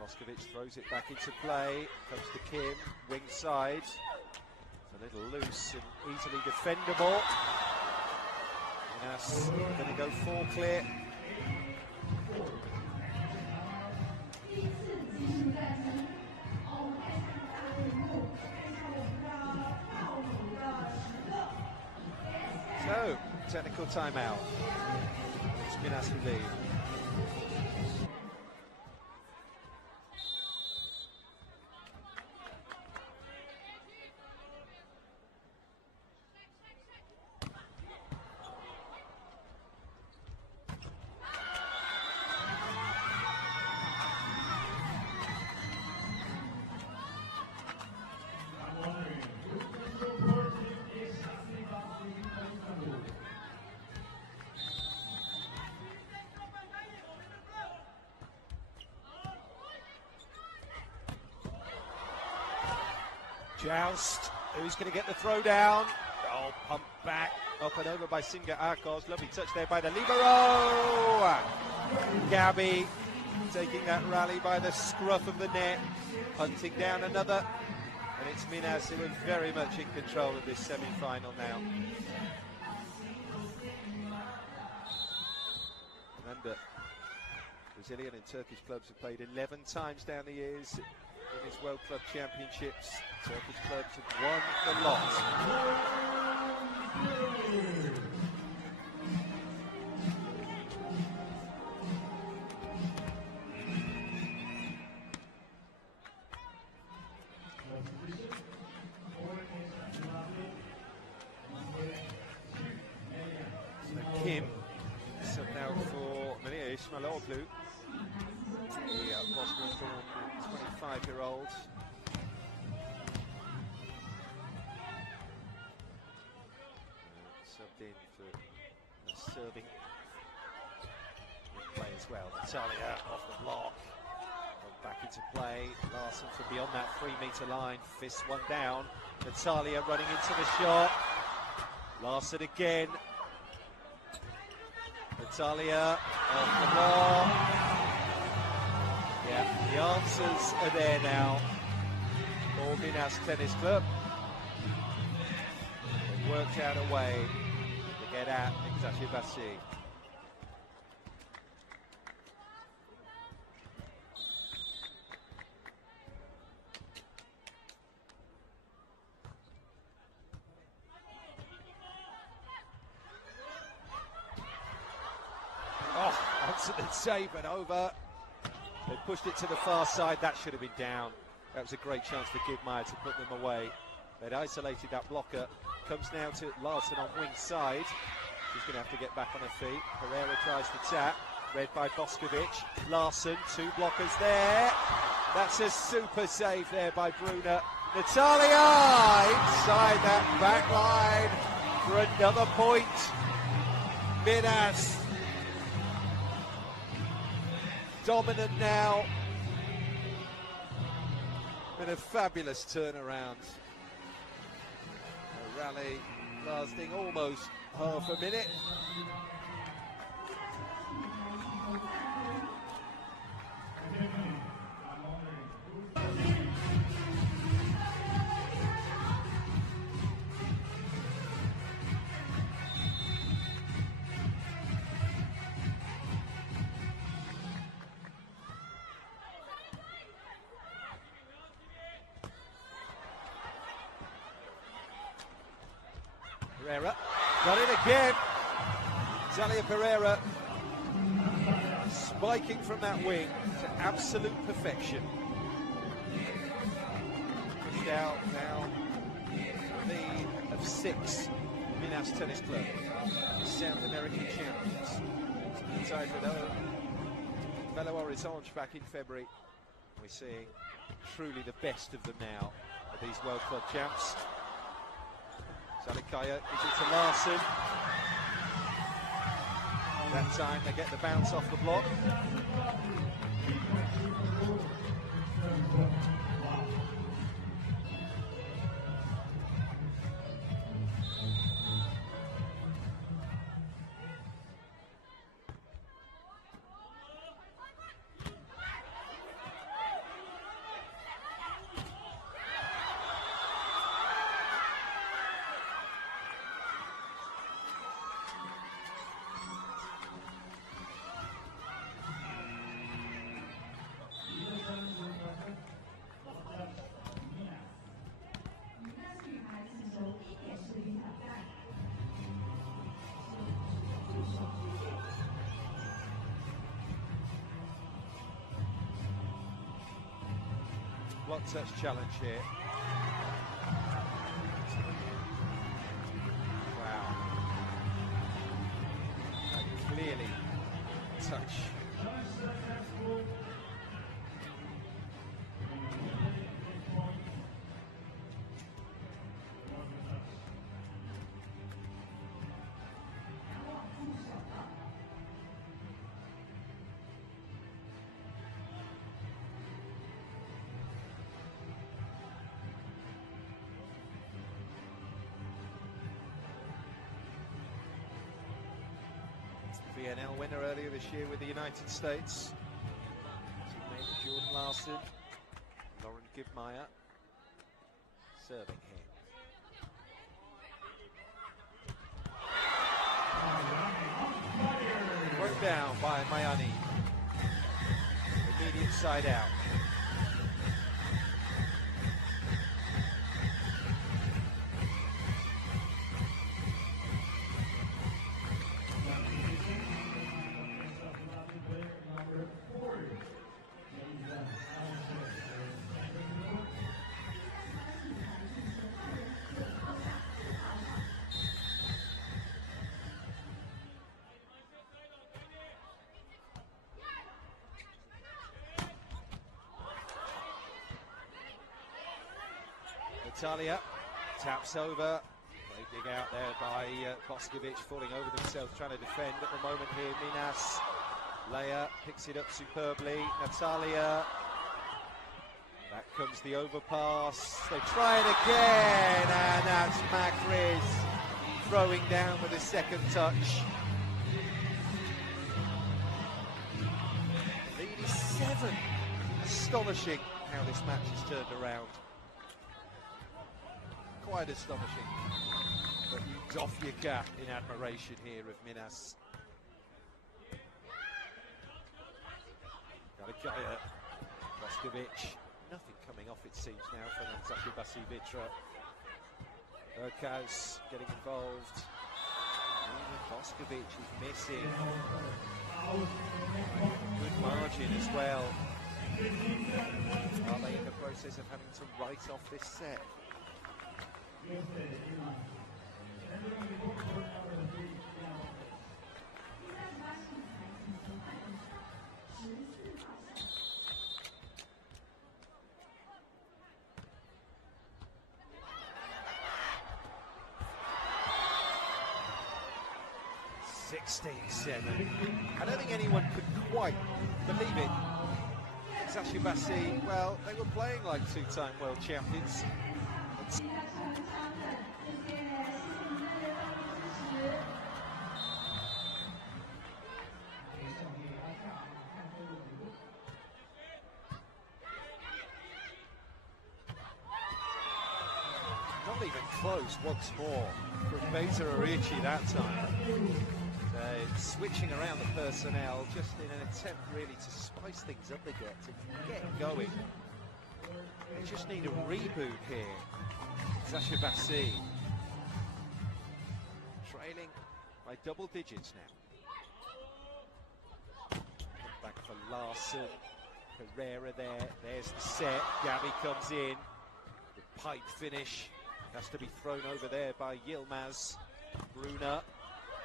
Boskovic throws it back into play. Comes to Kim, wing side. It's a little loose and easily defendable. Minas going to go 4 clear. technical timeout. It's Minas who lead. Joust, who's going to get the throw down? Oh, pumped back, up and over by Singer Arcos. Lovely touch there by the libero. Gabby taking that rally by the scruff of the net, hunting down another. And it's Minas who are very much in control of this semi-final now. Remember, Brazilian and Turkish clubs have played 11 times down the years. In his World Club Championships, Turkish clubs have won the lot. So Kim, sub now for Maria Ismailoglu. The Bosnian-born 25-year-old. Subbed in for a serving play as well. Natalia off the block. Back into play. Larson from beyond that 3-metre line. Fists one down. Natalia running into the shot. Larson again. Natalia off the block. Yeah, the answers are there now for Minas Tennis Club. They've worked out a way to get at Eczacibasi. Oh, answered and save and over. They pushed it to the far side. That should have been down. That was a great chance for Gidmeyer to put them away. They'd isolated that blocker. Comes now to Larson on wing side. She's going to have to get back on her feet. Pereira tries to tap. Read by Boskovic. Larson, 2 blockers there. That's a super save there by Bruna. Natalia inside that back line for another point. Minas dominant now, with a fabulous turnaround. A rally lasting almost half a minute. Pereira got it again. Zalia Pereira spiking from that wing to absolute perfection. Pushed out now. Lead of 6. Minas Tennis Club, South American champions. Inside with Belo Horizonte back in February. We're seeing truly the best of them now of these World Club champs. Zalikaya gives it to Larson. That time they get the bounce off the block. block touch challenge here. Wow. Clearly touch. VNL winner earlier this year with the United States. Teammate of Jordan Larson, Lauren Gibmeyer, serving here. Thrown down by Mayani. Immediate side out. Natalia taps over. They dig out there by Boskovic, falling over themselves, trying to defend at the moment here. Minas, Leia picks it up superbly. Natalia, back comes the overpass. They try it again, and that's Macris throwing down with a second touch. The lead is 7. Astonishing how this match has turned around. Quite astonishing, but you doff your cap in admiration here of Minas. Galagaya, Boskovic, nothing coming off it seems now from Eczacibasi Vitra. Urkaz getting involved. Even Boskovic is missing. Good margin as well. Are they in the process of having to write off this set? 16-7. I don't think anyone could quite believe it. Eczacibasi, well, they were playing like two-time world champions. Not even close once more from Beta Arichi that time. Switching around the personnel just in an attempt really to spice things up a bit, to get going. They just need a reboot here. Eczacibasi trailing by double digits now. Back for Larson. Herrera there. There's the set. Gabby comes in. The pipe finish has to be thrown over there by Yilmaz. Bruna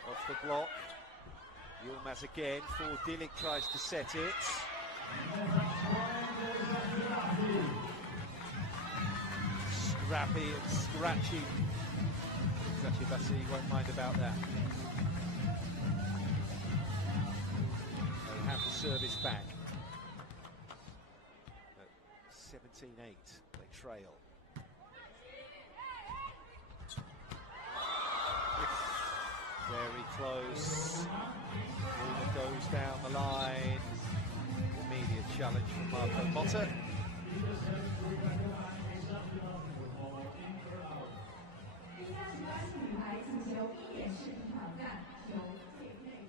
off the block. Yilmaz again. Dilik tries to set it. Scrappy and scratchy. Eczacibasi won't mind about that. They have the service back. 17-8, they trail. Very close. Luna goes down the line. Immediate challenge from Marco Motta.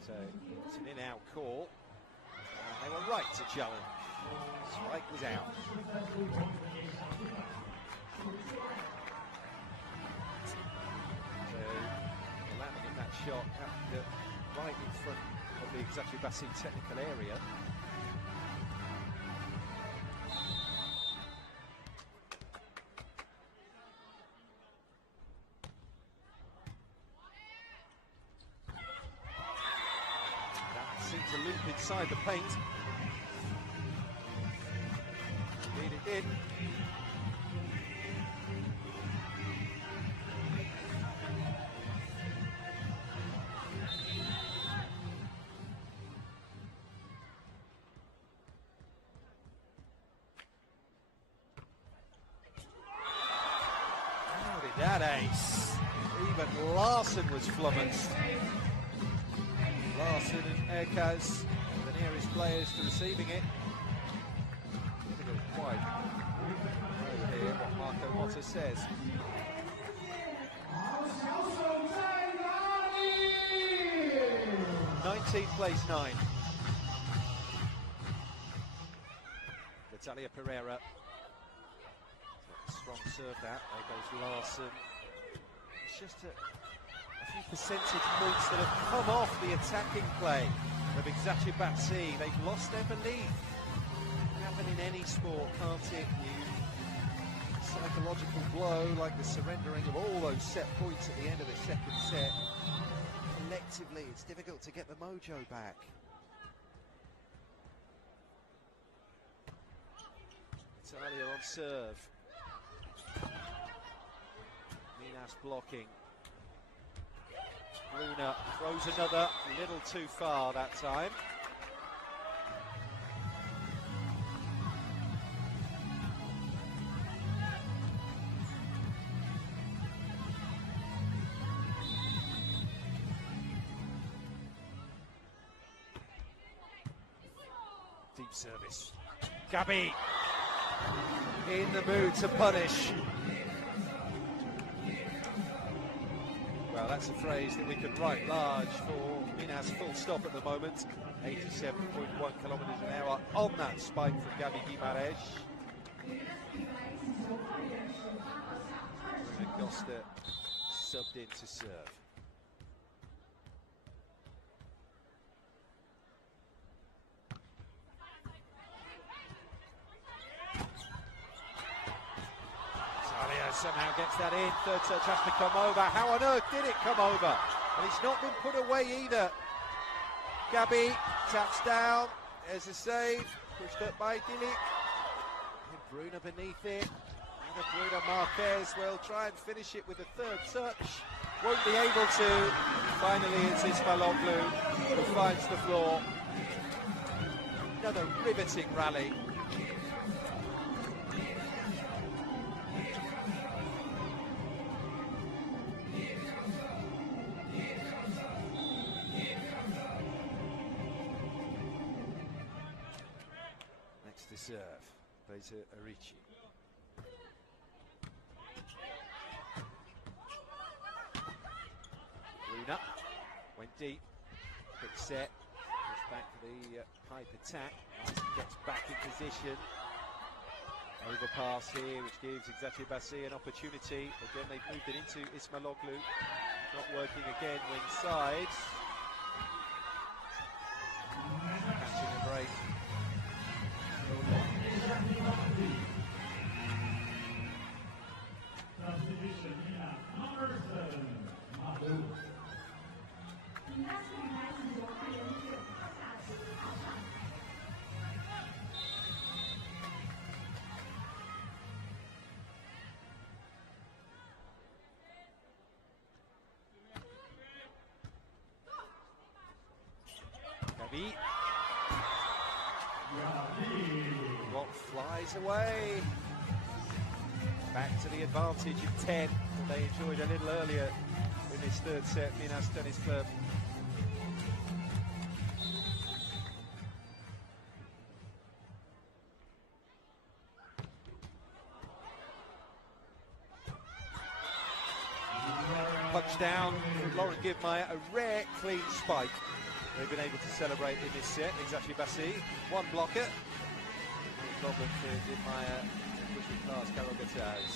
So it's an in-out call. And they were right to challenge. Strike was out. Shot right in front of the Eczacibasi technical area. a loop inside the paint. Indeed it did. How did that ace? Even Larson was flummoxed. Larson and Erkaz, the nearest players to receiving it. Difficult quite over here what Marco Motta says. Nineteenth place 9. Natalia Pereira. Strong serve that. There goes Larson. It's just a few percentage points that have come off the attacking play of Eczacibasi. They've lost their belief. It can happen in any sport, can't it? You psychological blow like the surrendering of all those set points at the end of the second set. Collectively, it's difficult to get the mojo back. Italia on serve. Minas blocking. Bruna throws another, a little too far that time. Deep service. Gabi in the mood to punish. Well, that's a phrase that we could write large for Minas, full stop at the moment. 87.1 kilometres an hour on that spike from Gabi Guimarães. Bruna Costa subbed in to serve. Somehow gets that in. Third touch has to come over. How on earth did it come over? And it's not been put away either. Gabi taps down. There's a save. Pushed up by Dilik. And Bruna beneath it. And Bruna Marquez will try and finish it with a third touch. Won't be able to. Finally, it's Ismailoglu who finds the floor. Another riveting rally. Serve, Beza Arici. Bruna went deep, quick set, goes back to the pipe attack, gets back in position. Overpass here, which gives Eczacibasi an opportunity. Again, they've moved it into Ismailoglu. Not working again, wing side. Catching a break. Gabi. Rock flies away. Back to the advantage of 10 that they enjoyed a little earlier in this third set, Minas Tennis Club. Punch down from Lauren Givmeyer, a rare clean spike. They've been able to celebrate in this set. Eczacibasi, one blocker. No problem for Givmeyer pushing past Carol Gataz.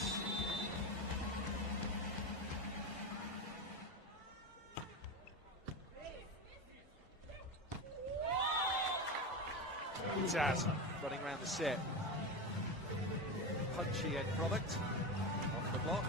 Gataz running around the set. Punchy end product off the block.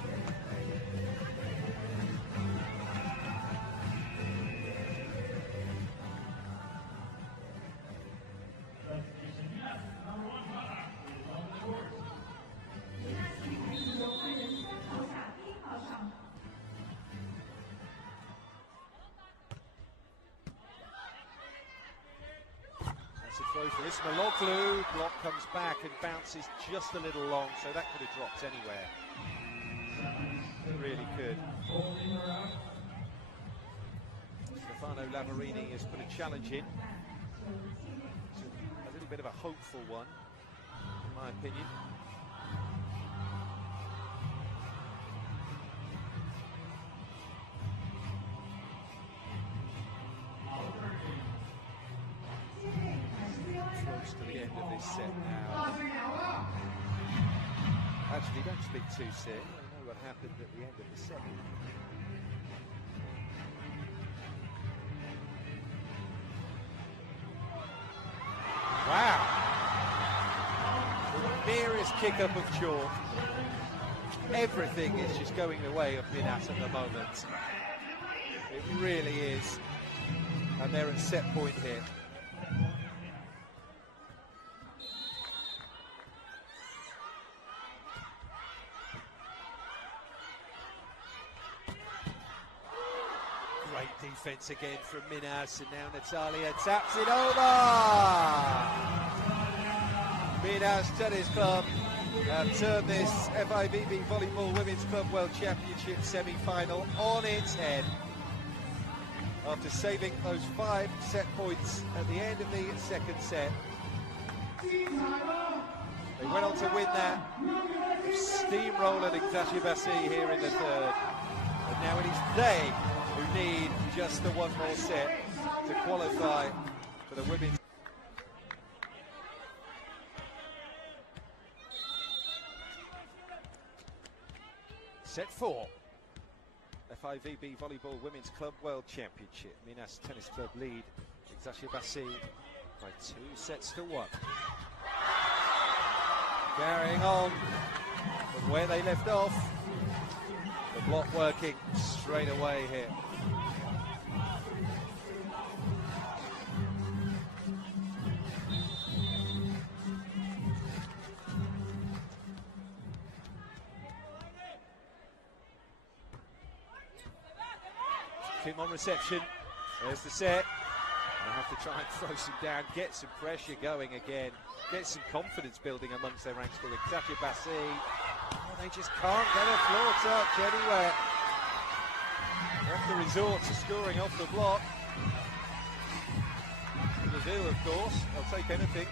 Throw for Ismailoglu, block comes back and bounces just a little long, so that could have dropped anywhere. It really could. Stefano Lavarini has put a challenge in. It's a little bit of a hopeful one, in my opinion. Close to the end of this set now. Actually, don't speak too soon. I know what happened at the end of the second. Wow! The merest kick-up of chalk. Everything is just going the way of Minas at the moment. It really is. And they're at set point here. Great defense again from Minas, and now Natalia taps it over! Minas Tennis Club have turned this FIVB Volleyball Women's Club World Championship semi-final on its head. After saving those 5 set points at the end of the second set. They went on to win that. Steamrolled Eczacibasi here in the third. And now it is they who need just the one more set to qualify for the women's. Set 4. FIVB Volleyball Women's Club World Championship. Minas Tennis Club lead Eczacibasi by 2 sets to 1. Carrying on from where they left off. The block working straight away here. Kim on reception. There's the set. They have to try and throw some down, get some pressure going again, get some confidence building amongst their ranks for Eczacibasi. Oh, they just can't get a floor touch anywhere. They have to resort to scoring off the block. The do, of course. They'll take anything.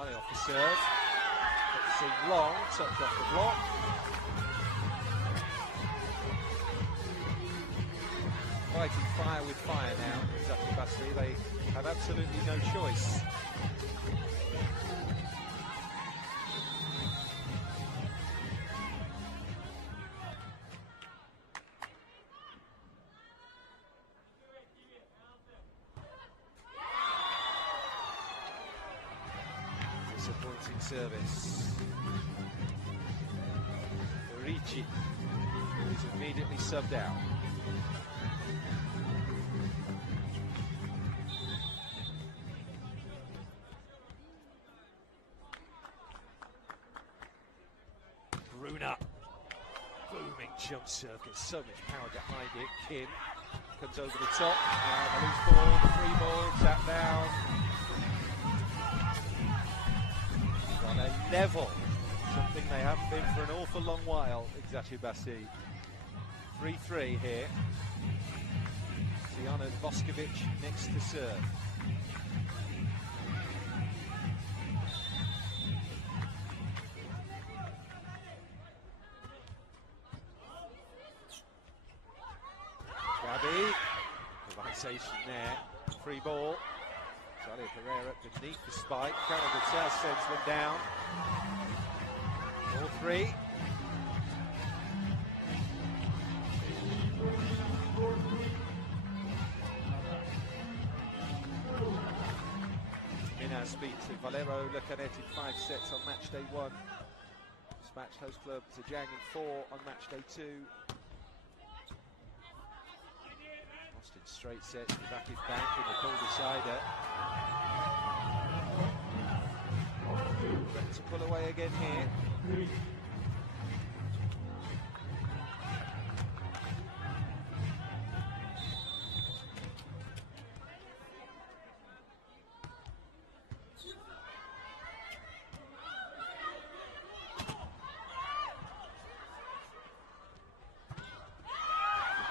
Off the serve, let's see, long touch off the block. Fighting fire with fire now, Eczacibasi. They have absolutely no choice. Disappointing service. Ricci, who is immediately subbed out. Bruna, booming jump serve, gets so much power behind it. Kim comes over the top, the loose ball, the free ball, tap down. On a level, something they haven't been for an awful long while, Eczacibasi. 3-3 here. Tiana Voskovic next to serve. Gabby, devisation there, free ball. Charlie Pereira beneath the spike. Carol Gutierrez sends them down. 4-3. Minas beat Valero Lucanet in 5 sets on match day 1. Dispatched host club Zhejiang in 4 on match day 2. Lost in straight sets with Rakiv Bank in the call decider. Ready to pull away again here.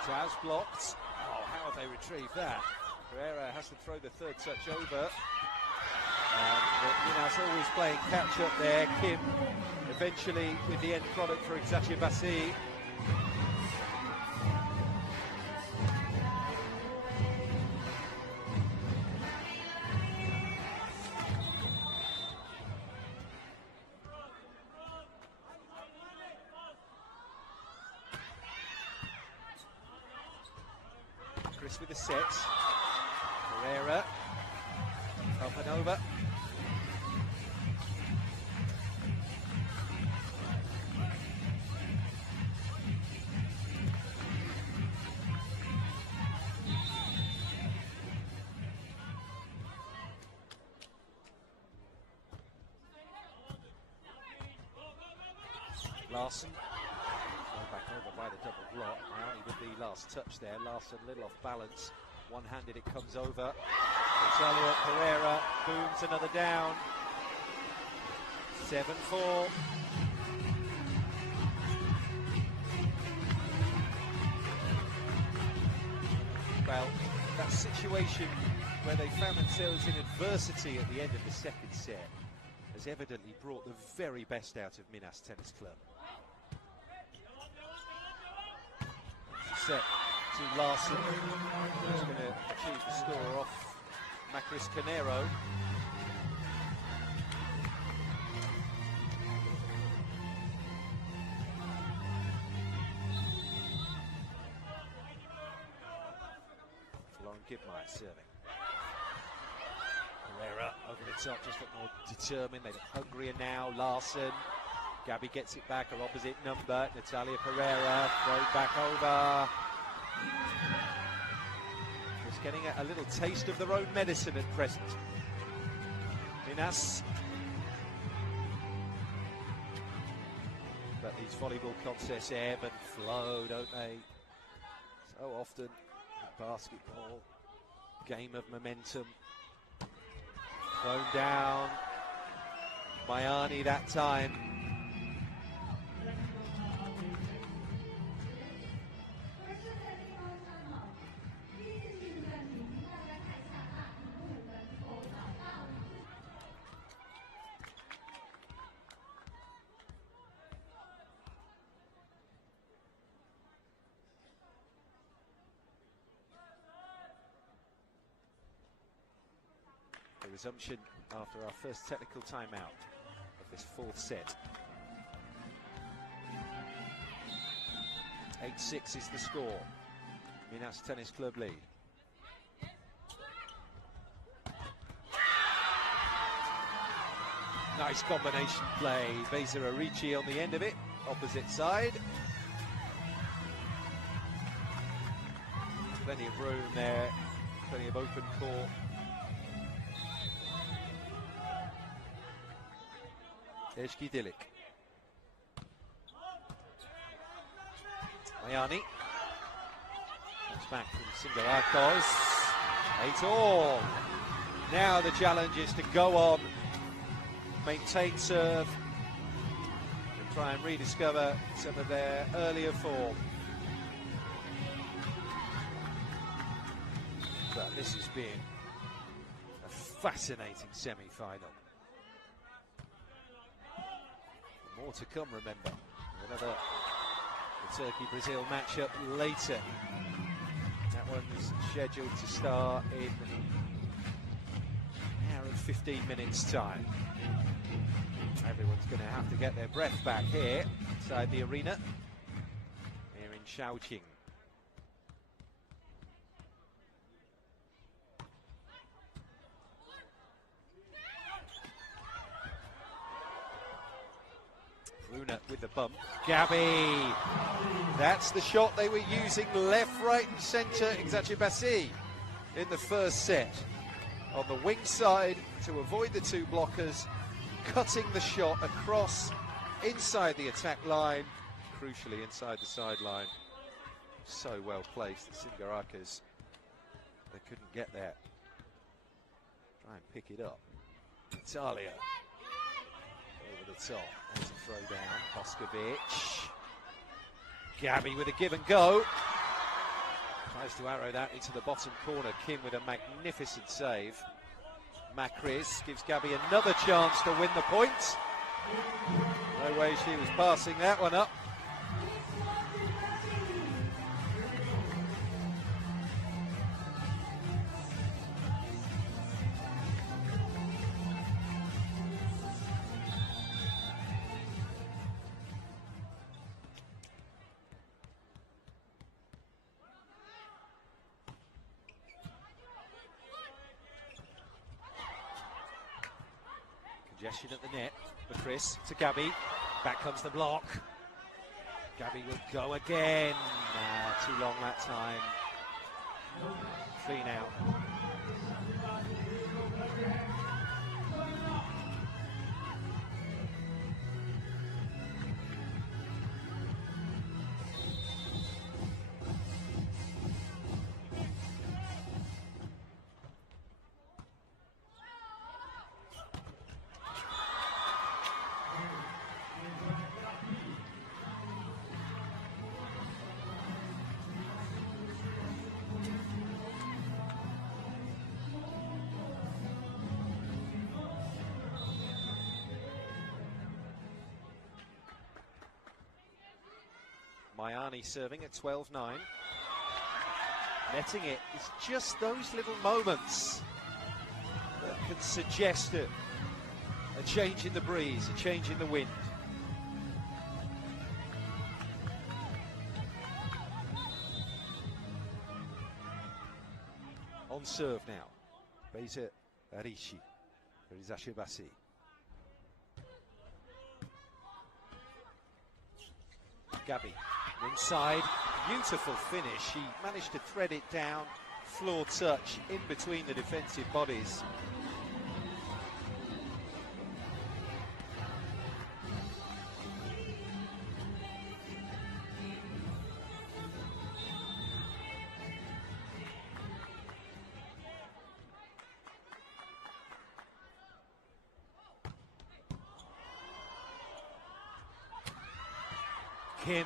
Jazz blocked. Oh, how have they retrieved that? Pereira has to throw the third touch over. Minas always playing catch up there. Kim eventually with the end product for Eczacibasi. Chris with the set. Pereira up and over. Larson, back over by the double block. Miami with the last touch there. Larson a little off balance. One-handed it comes over. Italia Pereira booms another down. 7-4. Well, that situation where they found themselves in adversity at the end of the second set has evidently brought the very best out of Minas Tennis Club. Set to Larson, who's going to achieve the score off Macris Canero. Lauren Gibmeyer serving. Pereira over the top, just look more determined. They look hungrier now. Larson. Gabby gets it back, her opposite number. Natalia Pereira thrown back over. Just getting a little taste of their own medicine at present. Minas. But these volleyball contests ebb and flow, don't they? So often in basketball, game of momentum. Thrown down. Mayani that time. The resumption after our first technical timeout of this fourth set. 8-6 is the score. Minas Tennis Club lead. Nice combination play. Beza Arici on the end of it, opposite side. Plenty of room there, plenty of open court. Eshki Dilik. Mayani. Comes back from Singarakos. 8-all. Now the challenge is to go on, maintain serve, and try and rediscover some of their earlier form. But this has been a fascinating semi-final. More to come, remember. Another Turkey-Brazil matchup later. That one's scheduled to start in an hour and 15 minutes time. Everyone's going to have to get their breath back here inside the arena here in Shaoqing. Bruna with the bump. Gabi. That's the shot they were using left, right and centre, Eczacibasi, in the first set. On the wing side to avoid the two blockers, cutting the shot across inside the attack line, crucially inside the sideline. So well placed, the Singarakas. They couldn't get there. Try and pick it up. Italia over the top. There's a throw down. Boskovic. Gabi with a give and go. Tries to arrow that into the bottom corner. Kim with a magnificent save. Macris gives Gabi another chance to win the point. No way she was passing that one up. Congestion at the net for Chris to Gabi. Back comes the block. Gabi will go again. Too long that time. 3 now. Mayani serving at 12-9. Netting it is just those little moments that can suggest a change in the breeze, a change in the wind. On serve now. Beza Arishi for Eczacibasi. Gabi inside, beautiful finish. She managed to thread it down, floor touch in between the defensive bodies. Kim.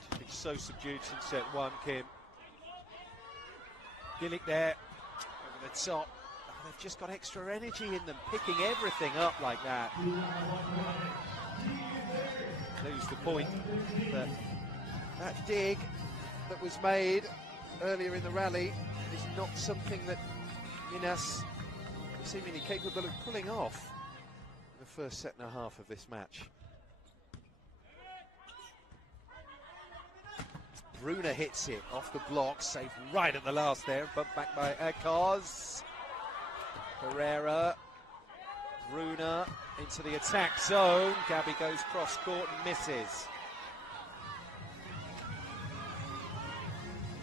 She's been so subdued since set 1, Kim. Gillick there, over the top. Oh, they've just got extra energy in them, picking everything up like that. Lose the point, but that dig that was made earlier in the rally is not something that Minas is seemingly capable of pulling off in the first set and a half of this match. Bruna hits it off the block, saved right at the last there, bumped back by Ekos. Pereira, Bruna into the attack zone. Gabi goes cross court and misses.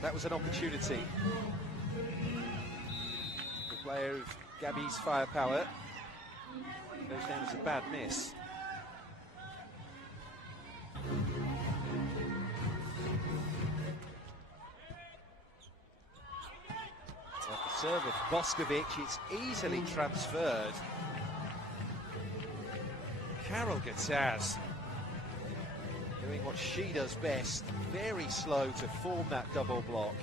That was an opportunity. The player of Gabi's firepower goes down as a bad miss. Serve of Boskovic, it's easily transferred. Carol Gataz doing what she does best, very slow to form that double block.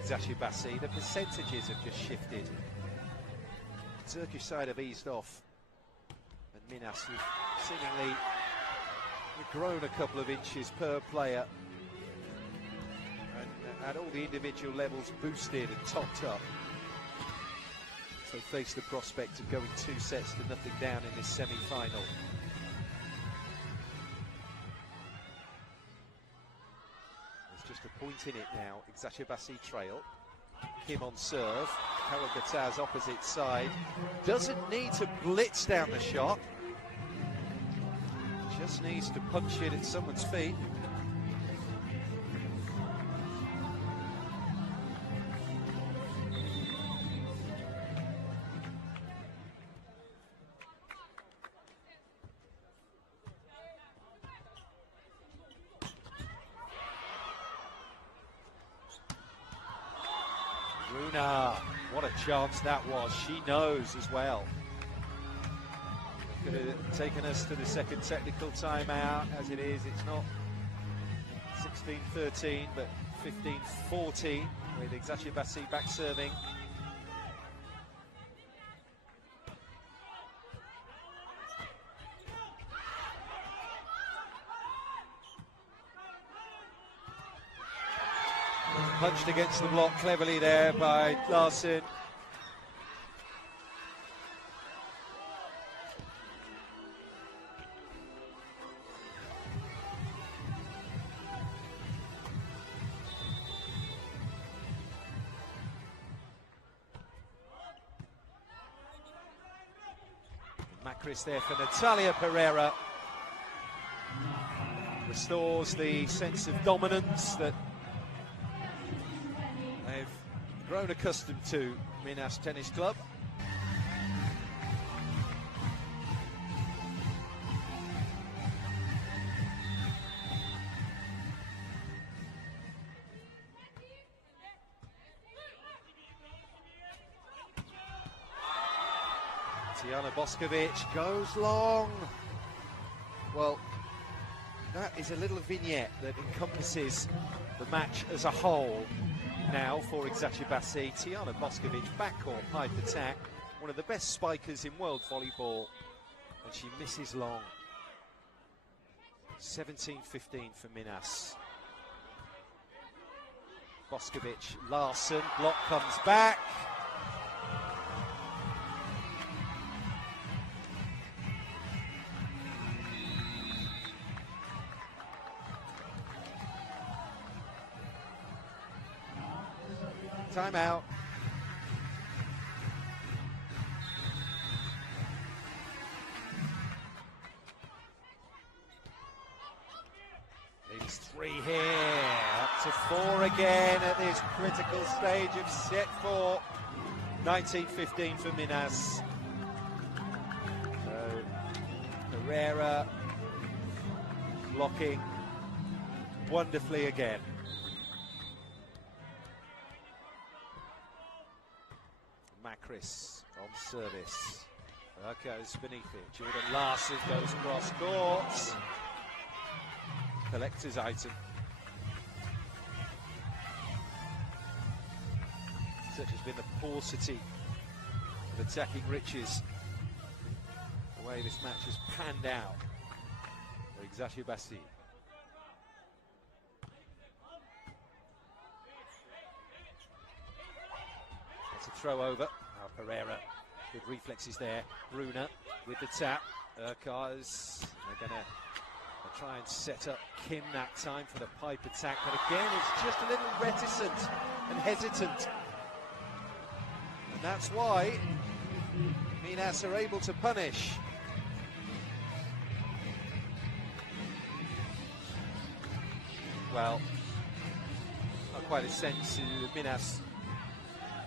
Eczacibasi, the percentages have just shifted. The Turkish side have eased off, and Minas have seemingly grown a couple of inches per player, and at all the individual levels boosted and topped up. So face the prospect of going 2 sets to nothing down in this semi-final. There's just a point in it now. Eczacibasi trail. Kim on serve. Carol Gataz opposite side. Doesn't need to blitz down the shot. Just needs to punch it at someone's feet. What a chance that was. She knows as well. Could have taken us to the second technical timeout. As it is, it's not 16-13, but 15-14 with Eczacibasi back serving. Punched against the block cleverly there by Larson. Macris there for Natalia Pereira. Restores the sense of dominance that they've grown accustomed to Minas Tennis Club. Tijana Boskovic goes long. Well, that is a little vignette that encompasses the match as a whole now for Eczacibasi. Tijana Boskovic, backcourt pipe attack, one of the best spikers in world volleyball, and she misses long. 17-15 for Minas. Boskovic, Larson, block comes back. Timeout. Leads 3 here, up to 4 again at this critical stage of set 4. 19-15 for Minas. So Pereira blocking wonderfully again. Macris on service. Goes beneath it. Jordan Larson goes cross courts. Collector's item. Such has been the paucity of attacking riches. The way this match has panned out for Eczacibasi. That's a throw over. Now Pereira, good reflexes there. Bruna with the tap. Urquhart, they're going to try and set up Kim that time for the pipe attack. But again, it's just a little reticent and hesitant. And that's why Minas are able to punish. Well, not quite a sense. Minas,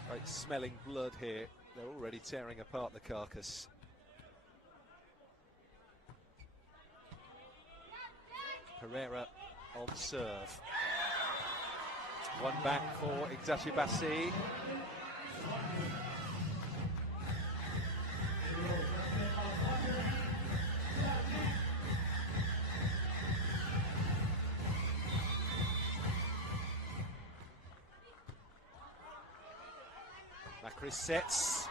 right, smelling blood here. They're already tearing apart the carcass. Pereira on serve. One back for Eczacibasi. Macris sets.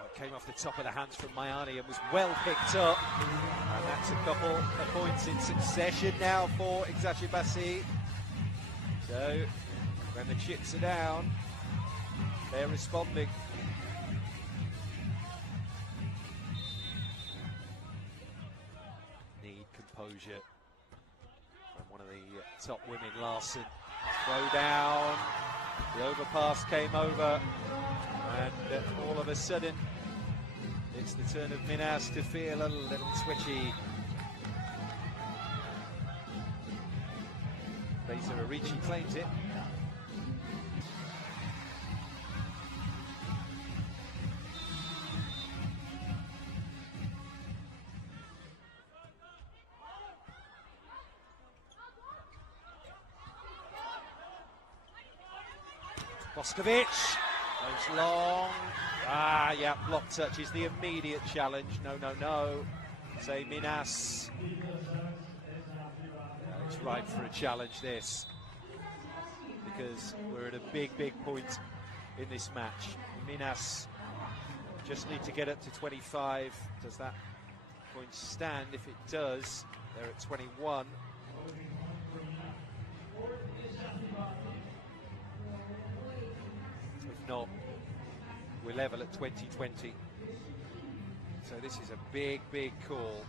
Oh, it came off the top of the hands from Mayani and was well picked up. And that's a couple of points in succession now for Eczacibasi. So, when the chips are down, they're responding. Need composure from one of the top women, Larson. Throw down. The overpass came over, and all of a sudden, it's the turn of Minas to feel a little twitchy. Beza Arici claims it. Boskovic goes long. Yeah, block touch is the immediate challenge. No. Say Minas. It's right for a challenge, this, because we're at a big point in this match. Minas just need to get up to 25. Does that point stand? If it does, they're at 21. If not, we're level at 20-20. So this is a big call.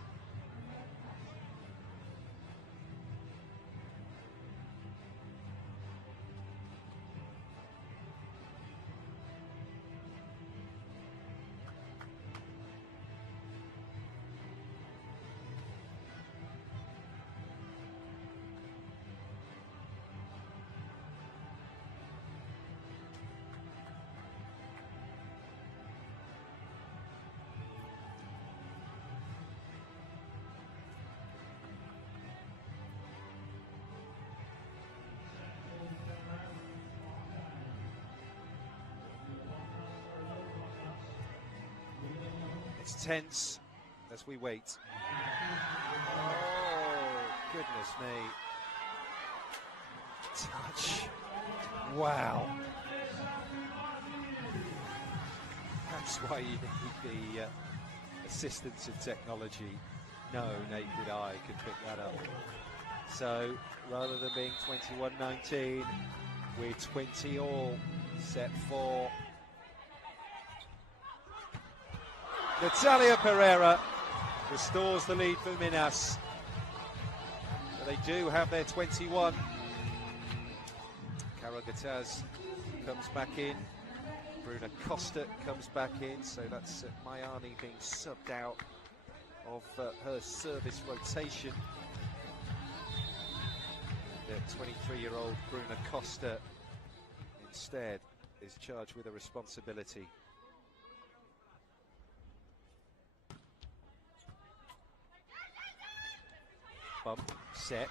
It's tense as we wait. Oh, goodness me. Touch. Wow. That's why you need the assistance of technology. No naked eye could pick that up. So, rather than being 21-19, we're 20 all. Set 4. Natalia Pereira restores the lead for Minas. So they do have their 21. Karagataz comes back in. Bruna Costa comes back in. So that's Mayani being subbed out of her service rotation. The 23-year-old Bruna Costa instead is charged with a responsibility. Bump, set.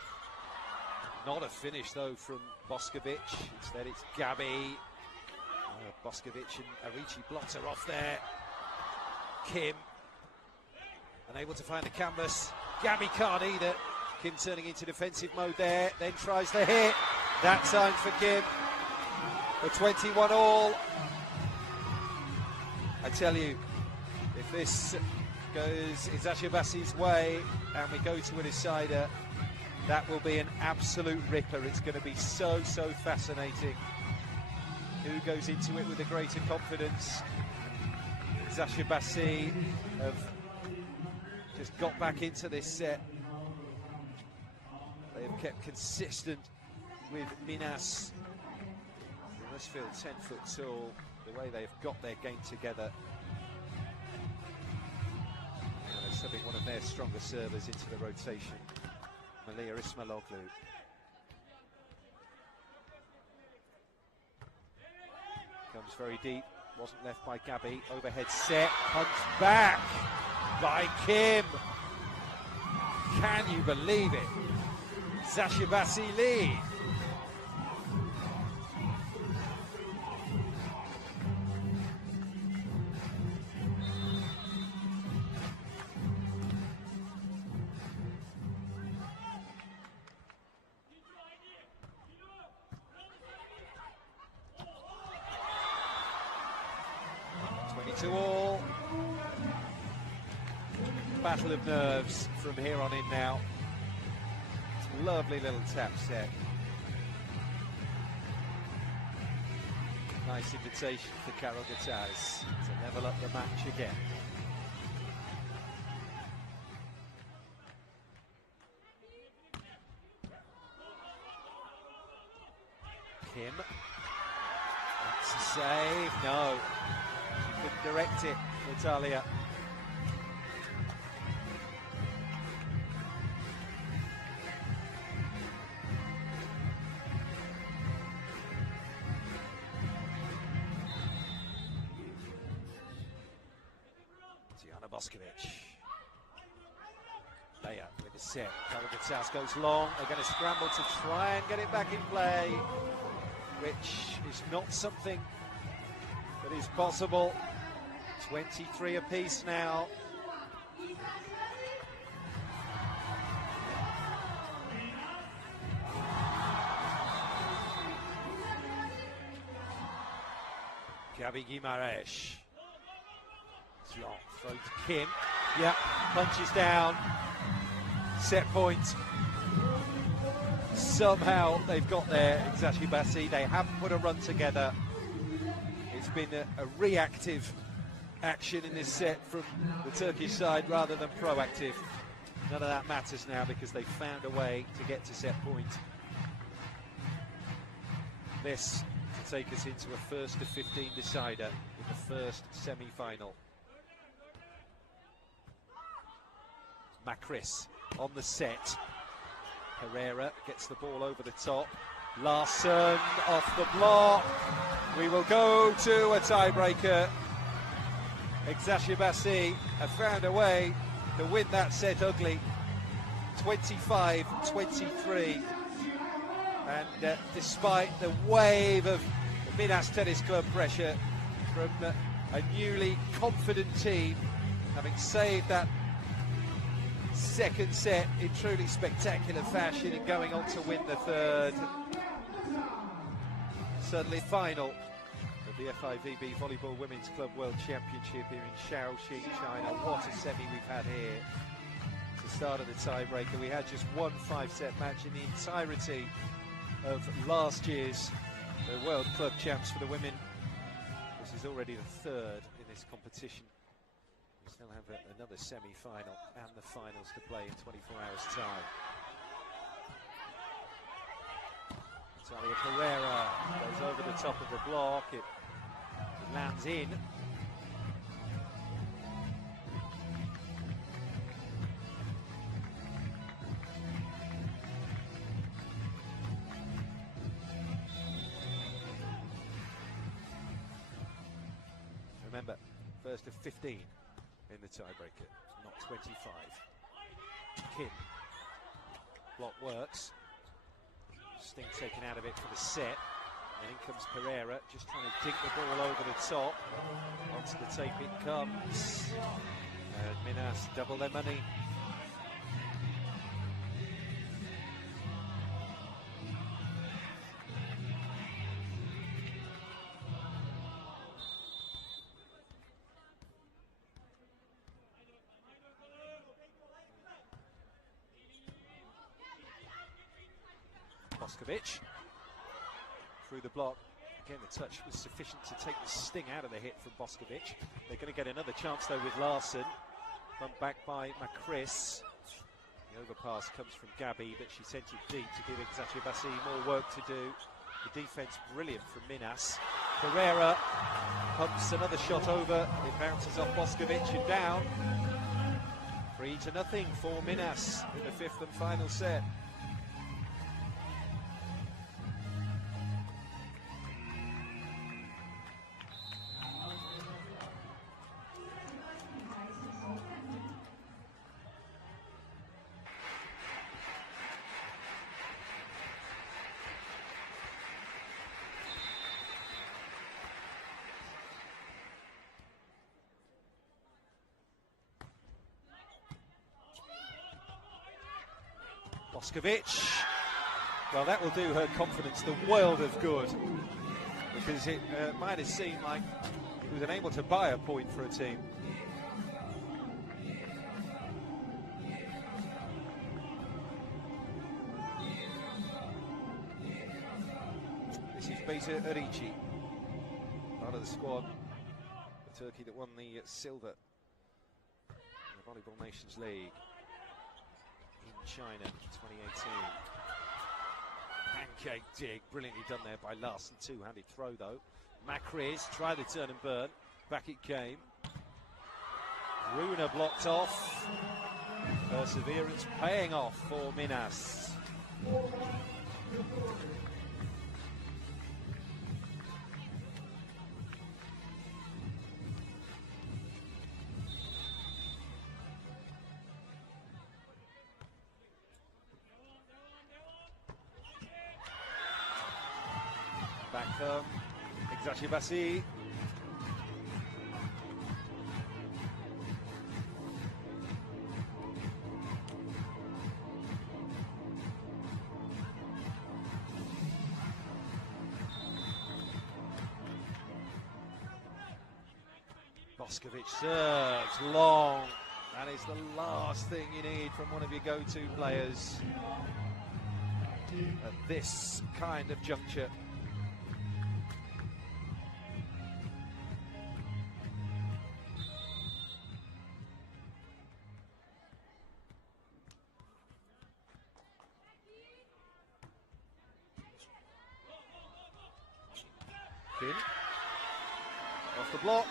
Not a finish though from Boskovic. Instead it's Gabi. Boskovic and Arici blocked her off there. Kim unable to find the canvas. Gabi can't either. Kim turning into defensive mode there, then tries the hit. That time for Kim. For 21 all. I tell you, if this goes Eczacibasi's way and we go to a decider, that will be an absolute ripper. It's going to be so fascinating. Who goes into it with a greater confidence? Eczacibasi have just got back into this set. They have kept consistent with Minas. They must feel 10 foot tall, the way they've got their game together. Subbing one of their stronger servers into the rotation, Malia Ismailoglu. Comes very deep, wasn't left by Gabi. Overhead set, punch back by Kim. Can you believe it? Eczacibasi lead. To all. Battle of nerves from here on in now. Lovely little tap set. Nice invitation for Karagataz to level up the match again. Kim. That's a save. No. Could direct it, Natalia. Boskovic. Leia with the set. Kalagatsas goes long. They're going to scramble to try and get it back in play, which is not something that is possible. 23 apiece now. Gabi Guimaraes. Long throw to Kim. Yeah, punches down. Set point. Somehow they've got there. Eczacibasi. They haven't put a run together. It's been a reactive action in this set from the Turkish side rather than proactive. None of that matters now because they found a way to get to set point. This to take us into a first of 15 decider in the first semi-final. Macris on the set. Pereira gets the ball over the top. Larsson off the block. We will go to a tiebreaker. Eczacibasi have found a way to win that set ugly. 25-23. And despite the wave of Minas Tennis Club pressure from a newly confident team, having saved that second set in truly spectacular fashion and going on to win the third. Suddenly final of the FIVB Volleyball Women's Club World Championship here in Shaoxing, China. What a semi we've had here. It's the start of the tiebreaker. We had just one 5-set match in the entirety of last year's World Club Champs for the women. This is already the third in this competition. We still have another semi-final and the finals to play in 24 hours' time. Natalia Pereira goes over the top of the block. It lands in. Remember, first of 15 in the tiebreaker, not 25. Kim. Block works. Sting taken out of it for the set. And in comes Pereira, just trying to dink the ball over the top. Onto the tape it comes. And Minas double their money. Boskovic through the block. Again, the touch was sufficient to take the sting out of the hit from Boskovic. They're going to get another chance though with Larsson. Bumped back by Macris. The overpass comes from Gabi, but she sent it deep to give Eczacibasi more work to do. The defence brilliant from Minas. Pereira pumps another shot over. It bounces off Boskovic and down. 3-0 for Minas in the fifth and final set. Boskovic, well, that will do her confidence the world of good, because it might have seemed like he was unable to buy a point for a team. This is Beta Arici, part of the squad, the Turkey that won the silver in the Volleyball Nations League in China 2018. Pancake dig, brilliantly done there by Larsson. Two-handed throw though. Macris tried the turn and burn. Back it came. Runa blocked off. Perseverance paying off for Minas. Back home, Eczacibasi. Boskovic serves long. That is the last thing you need from one of your go-to players at this kind of juncture. Kim off the block.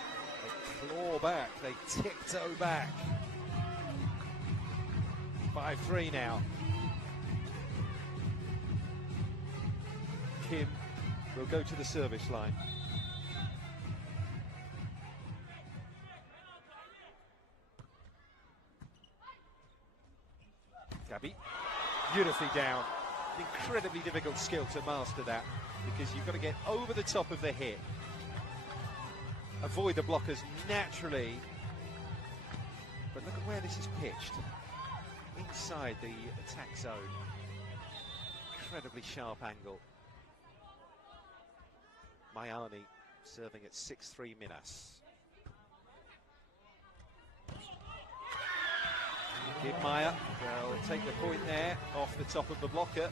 They claw back, they tiptoe back. 5-3 now. Kim will go to the service line. Gabby, beautifully down. Incredibly difficult skill to master that, because you've got to get over the top of the hit, avoid the blockers naturally. But look at where this is pitched. Inside the attack zone. Incredibly sharp angle. Mayani serving at 6-3 Minas. Kim Meyer will take the point there off the top of the blocker.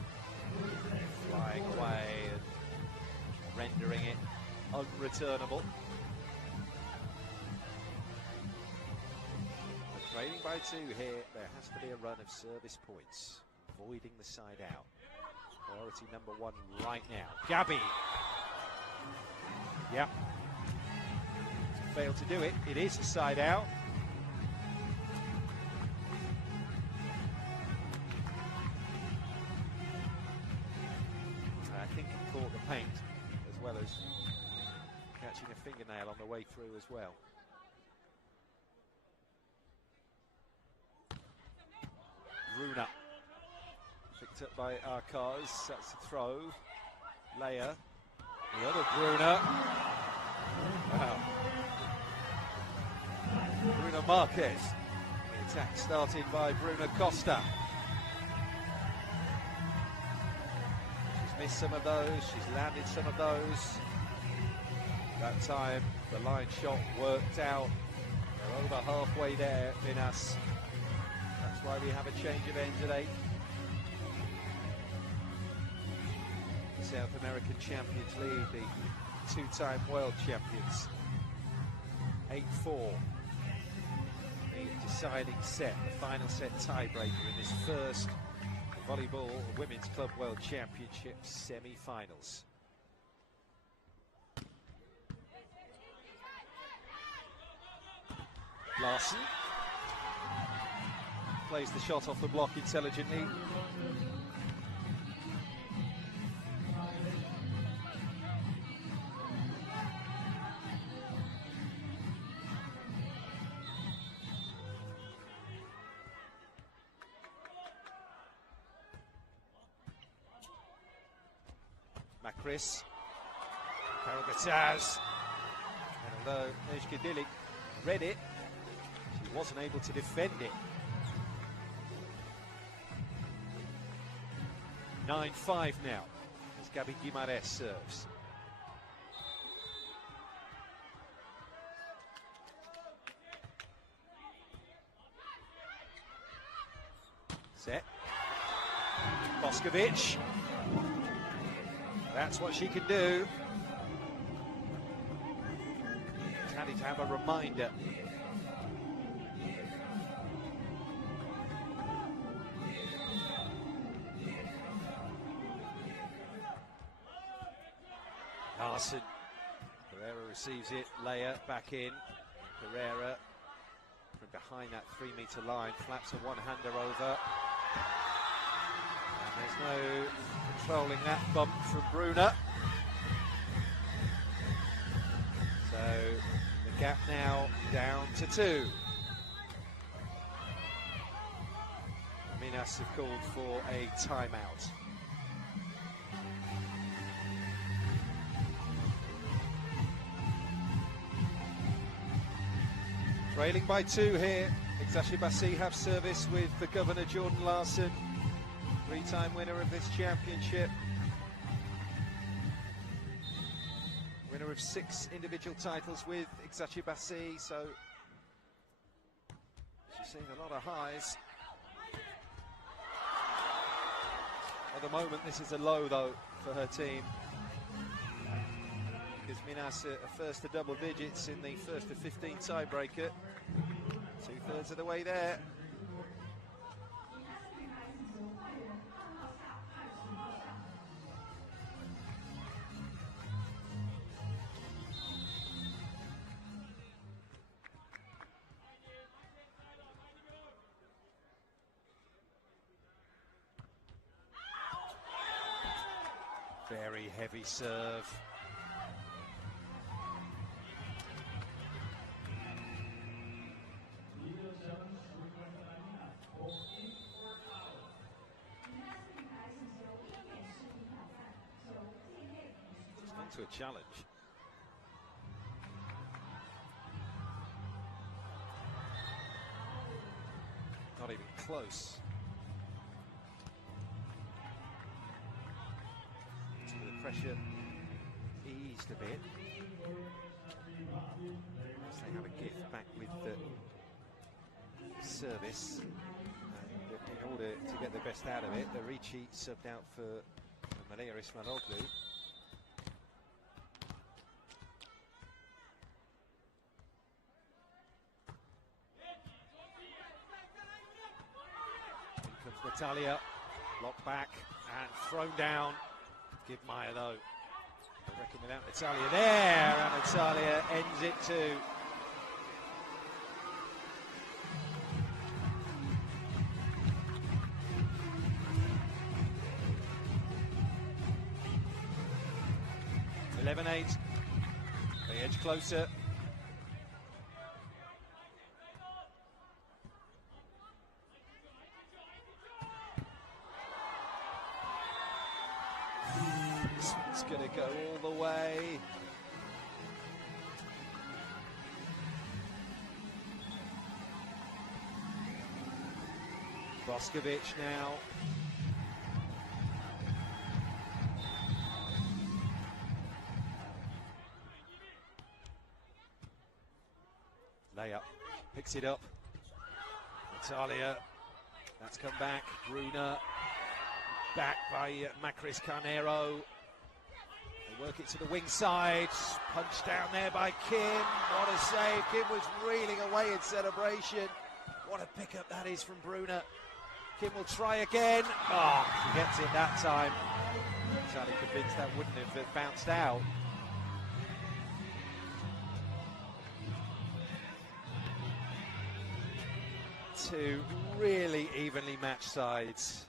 Flying away and rendering it unreturnable. Trailing by 2 here, there has to be a run of service points, avoiding the side out. Priority number 1 right now. Gabby. Yep. Failed to do it. It is a side out. I think it caught the paint as well as catching a fingernail on the way through as well. Bruna, picked up by Arcaz, that's a throw. Leia, the other Bruna. Wow. Bruna Marquez. The attack started by Bruna Costa. She's missed some of those, she's landed some of those. That time, the line shot worked out. They're over halfway there, Minas. That's why we have a change of ends at 8. South American Champions League, the 2-time world champions. 8-4. The deciding set, the final set tiebreaker in this first Volleyball Women's Club World Championship semi-finals. Larson plays the shot off the block intelligently. Macris, Carol Gataz, and although Nejka Dilik read it, she wasn't able to defend it. 9-5 now, as Gabby Guimarães serves. Set. Boskovic. That's what she can do. Handy to have a reminder. Larson. Pereira receives it. Leia back in. Pereira from behind that 3-meter line flaps a one-hander over. And there's no controlling that bump from Bruna. So the gap now down to 2. Minas have called for a timeout. Trailing by 2 here. Eczacibasi have service with the governor Jordan Larson, 3-time winner of this championship. Winner of 6 individual titles with Eczacibasi, so she's seen a lot of highs. At the moment, this is a low, though, for her team. Because Minas are first to double digits in the first of 15 tiebreaker. 2/3 of the way there. Very heavy serve. It's gone to a challenge. Not even close. Pressure eased a bit. They have a gift back with the service, and in order to get the best out of it, the Ricci subbed out for Maria Ismailoglu. In comes Natalia, locked back and thrown down. Give Maya though. I reckon without Natalia there, and Natalia ends it too. It's 11-8. They edge closer. It's going to go all the way. Boskovic now. Layup, picks it up. Natalia, that's come back. Bruna, back by Macris Carnero. They work it to the wing side. Punched down there by Kim. What a save. Kim was reeling away in celebration. What a pickup that is from Bruna. Kim will try again. Oh, she gets it that time. Entirely convinced that wouldn't have bounced out. Two really evenly matched sides.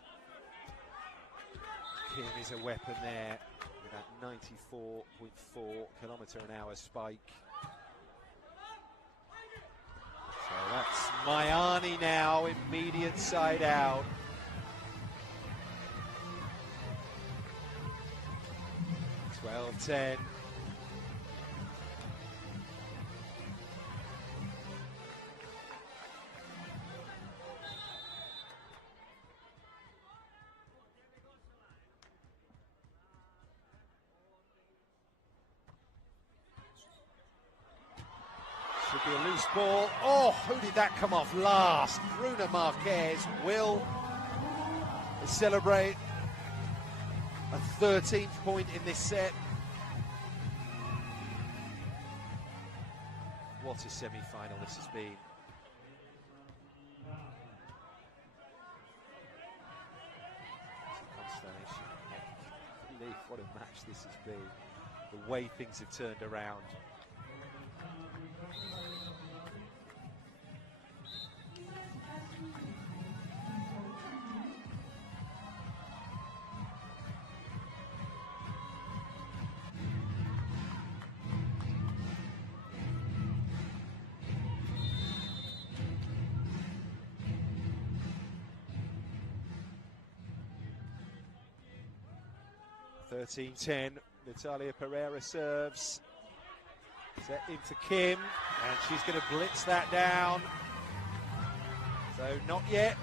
Kim is a weapon there with that 94.4 km/h spike. So that's Mayani now, immediate side out. (12-10). Should be a loose ball. Oh, who did that come off last? Bruna Marquez will celebrate a 13th point in this set. What a semi-final this has been. Constellation. I can't believe what a match this has been. The way things have turned around. (13-10). Natalia Pereira serves. Set into Kim, and she's going to blitz that down. So not yet,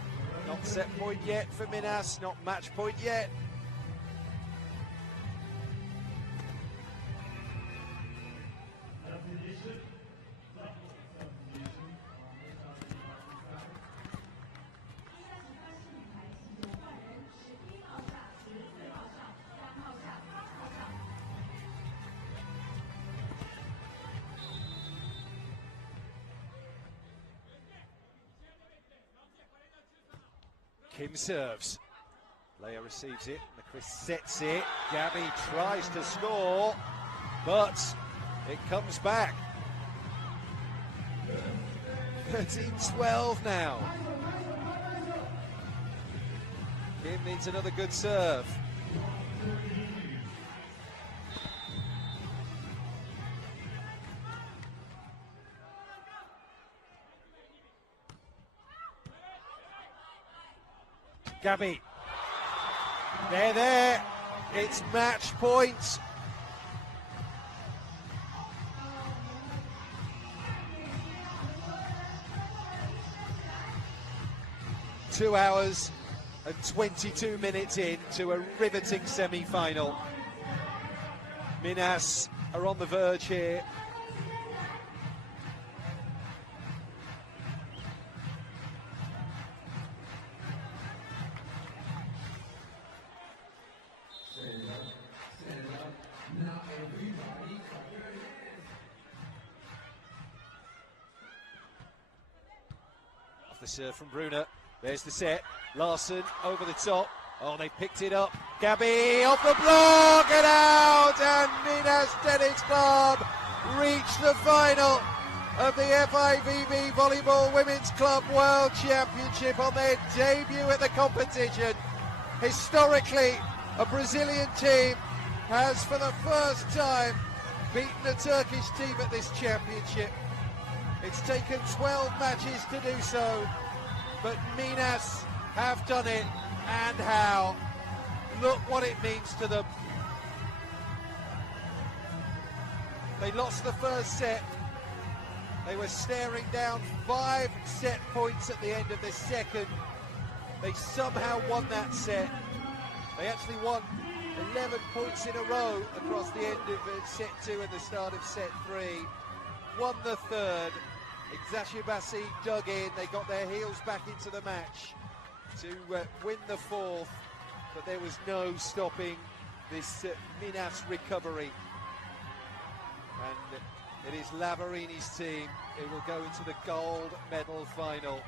not set point yet for Minas, not match point yet. Kim serves. Leia receives it. McChris sets it. Gabby tries to score, but it comes back. 13-12 now. Kim needs another good serve. Gabby, they're there, it's match point. Two hours and 22 minutes into a riveting semi-final. Minas are on the verge here. Off the serve from Bruna. There's the set. Larson over the top. Oh, they picked it up. Gabby off the block and out. And Minas Tennis Club reach the final of the FIVB Volleyball Women's Club World Championship on their debut at the competition. Historically, a Brazilian team has for the first time beaten a Turkish team at this championship. It's taken 12 matches to do so, but Minas have done it, and how. Look what it means to them. They lost the first set. They were staring down 5 set points at the end of the second. They somehow won that set. They actually won 11 points in a row across the end of set 2 and the start of set 3. Won the third. Eczacibasi dug in. They got their heels back into the match to win the fourth, but there was no stopping this Minas recovery. And it is Lavarini's team who will go into the gold medal final.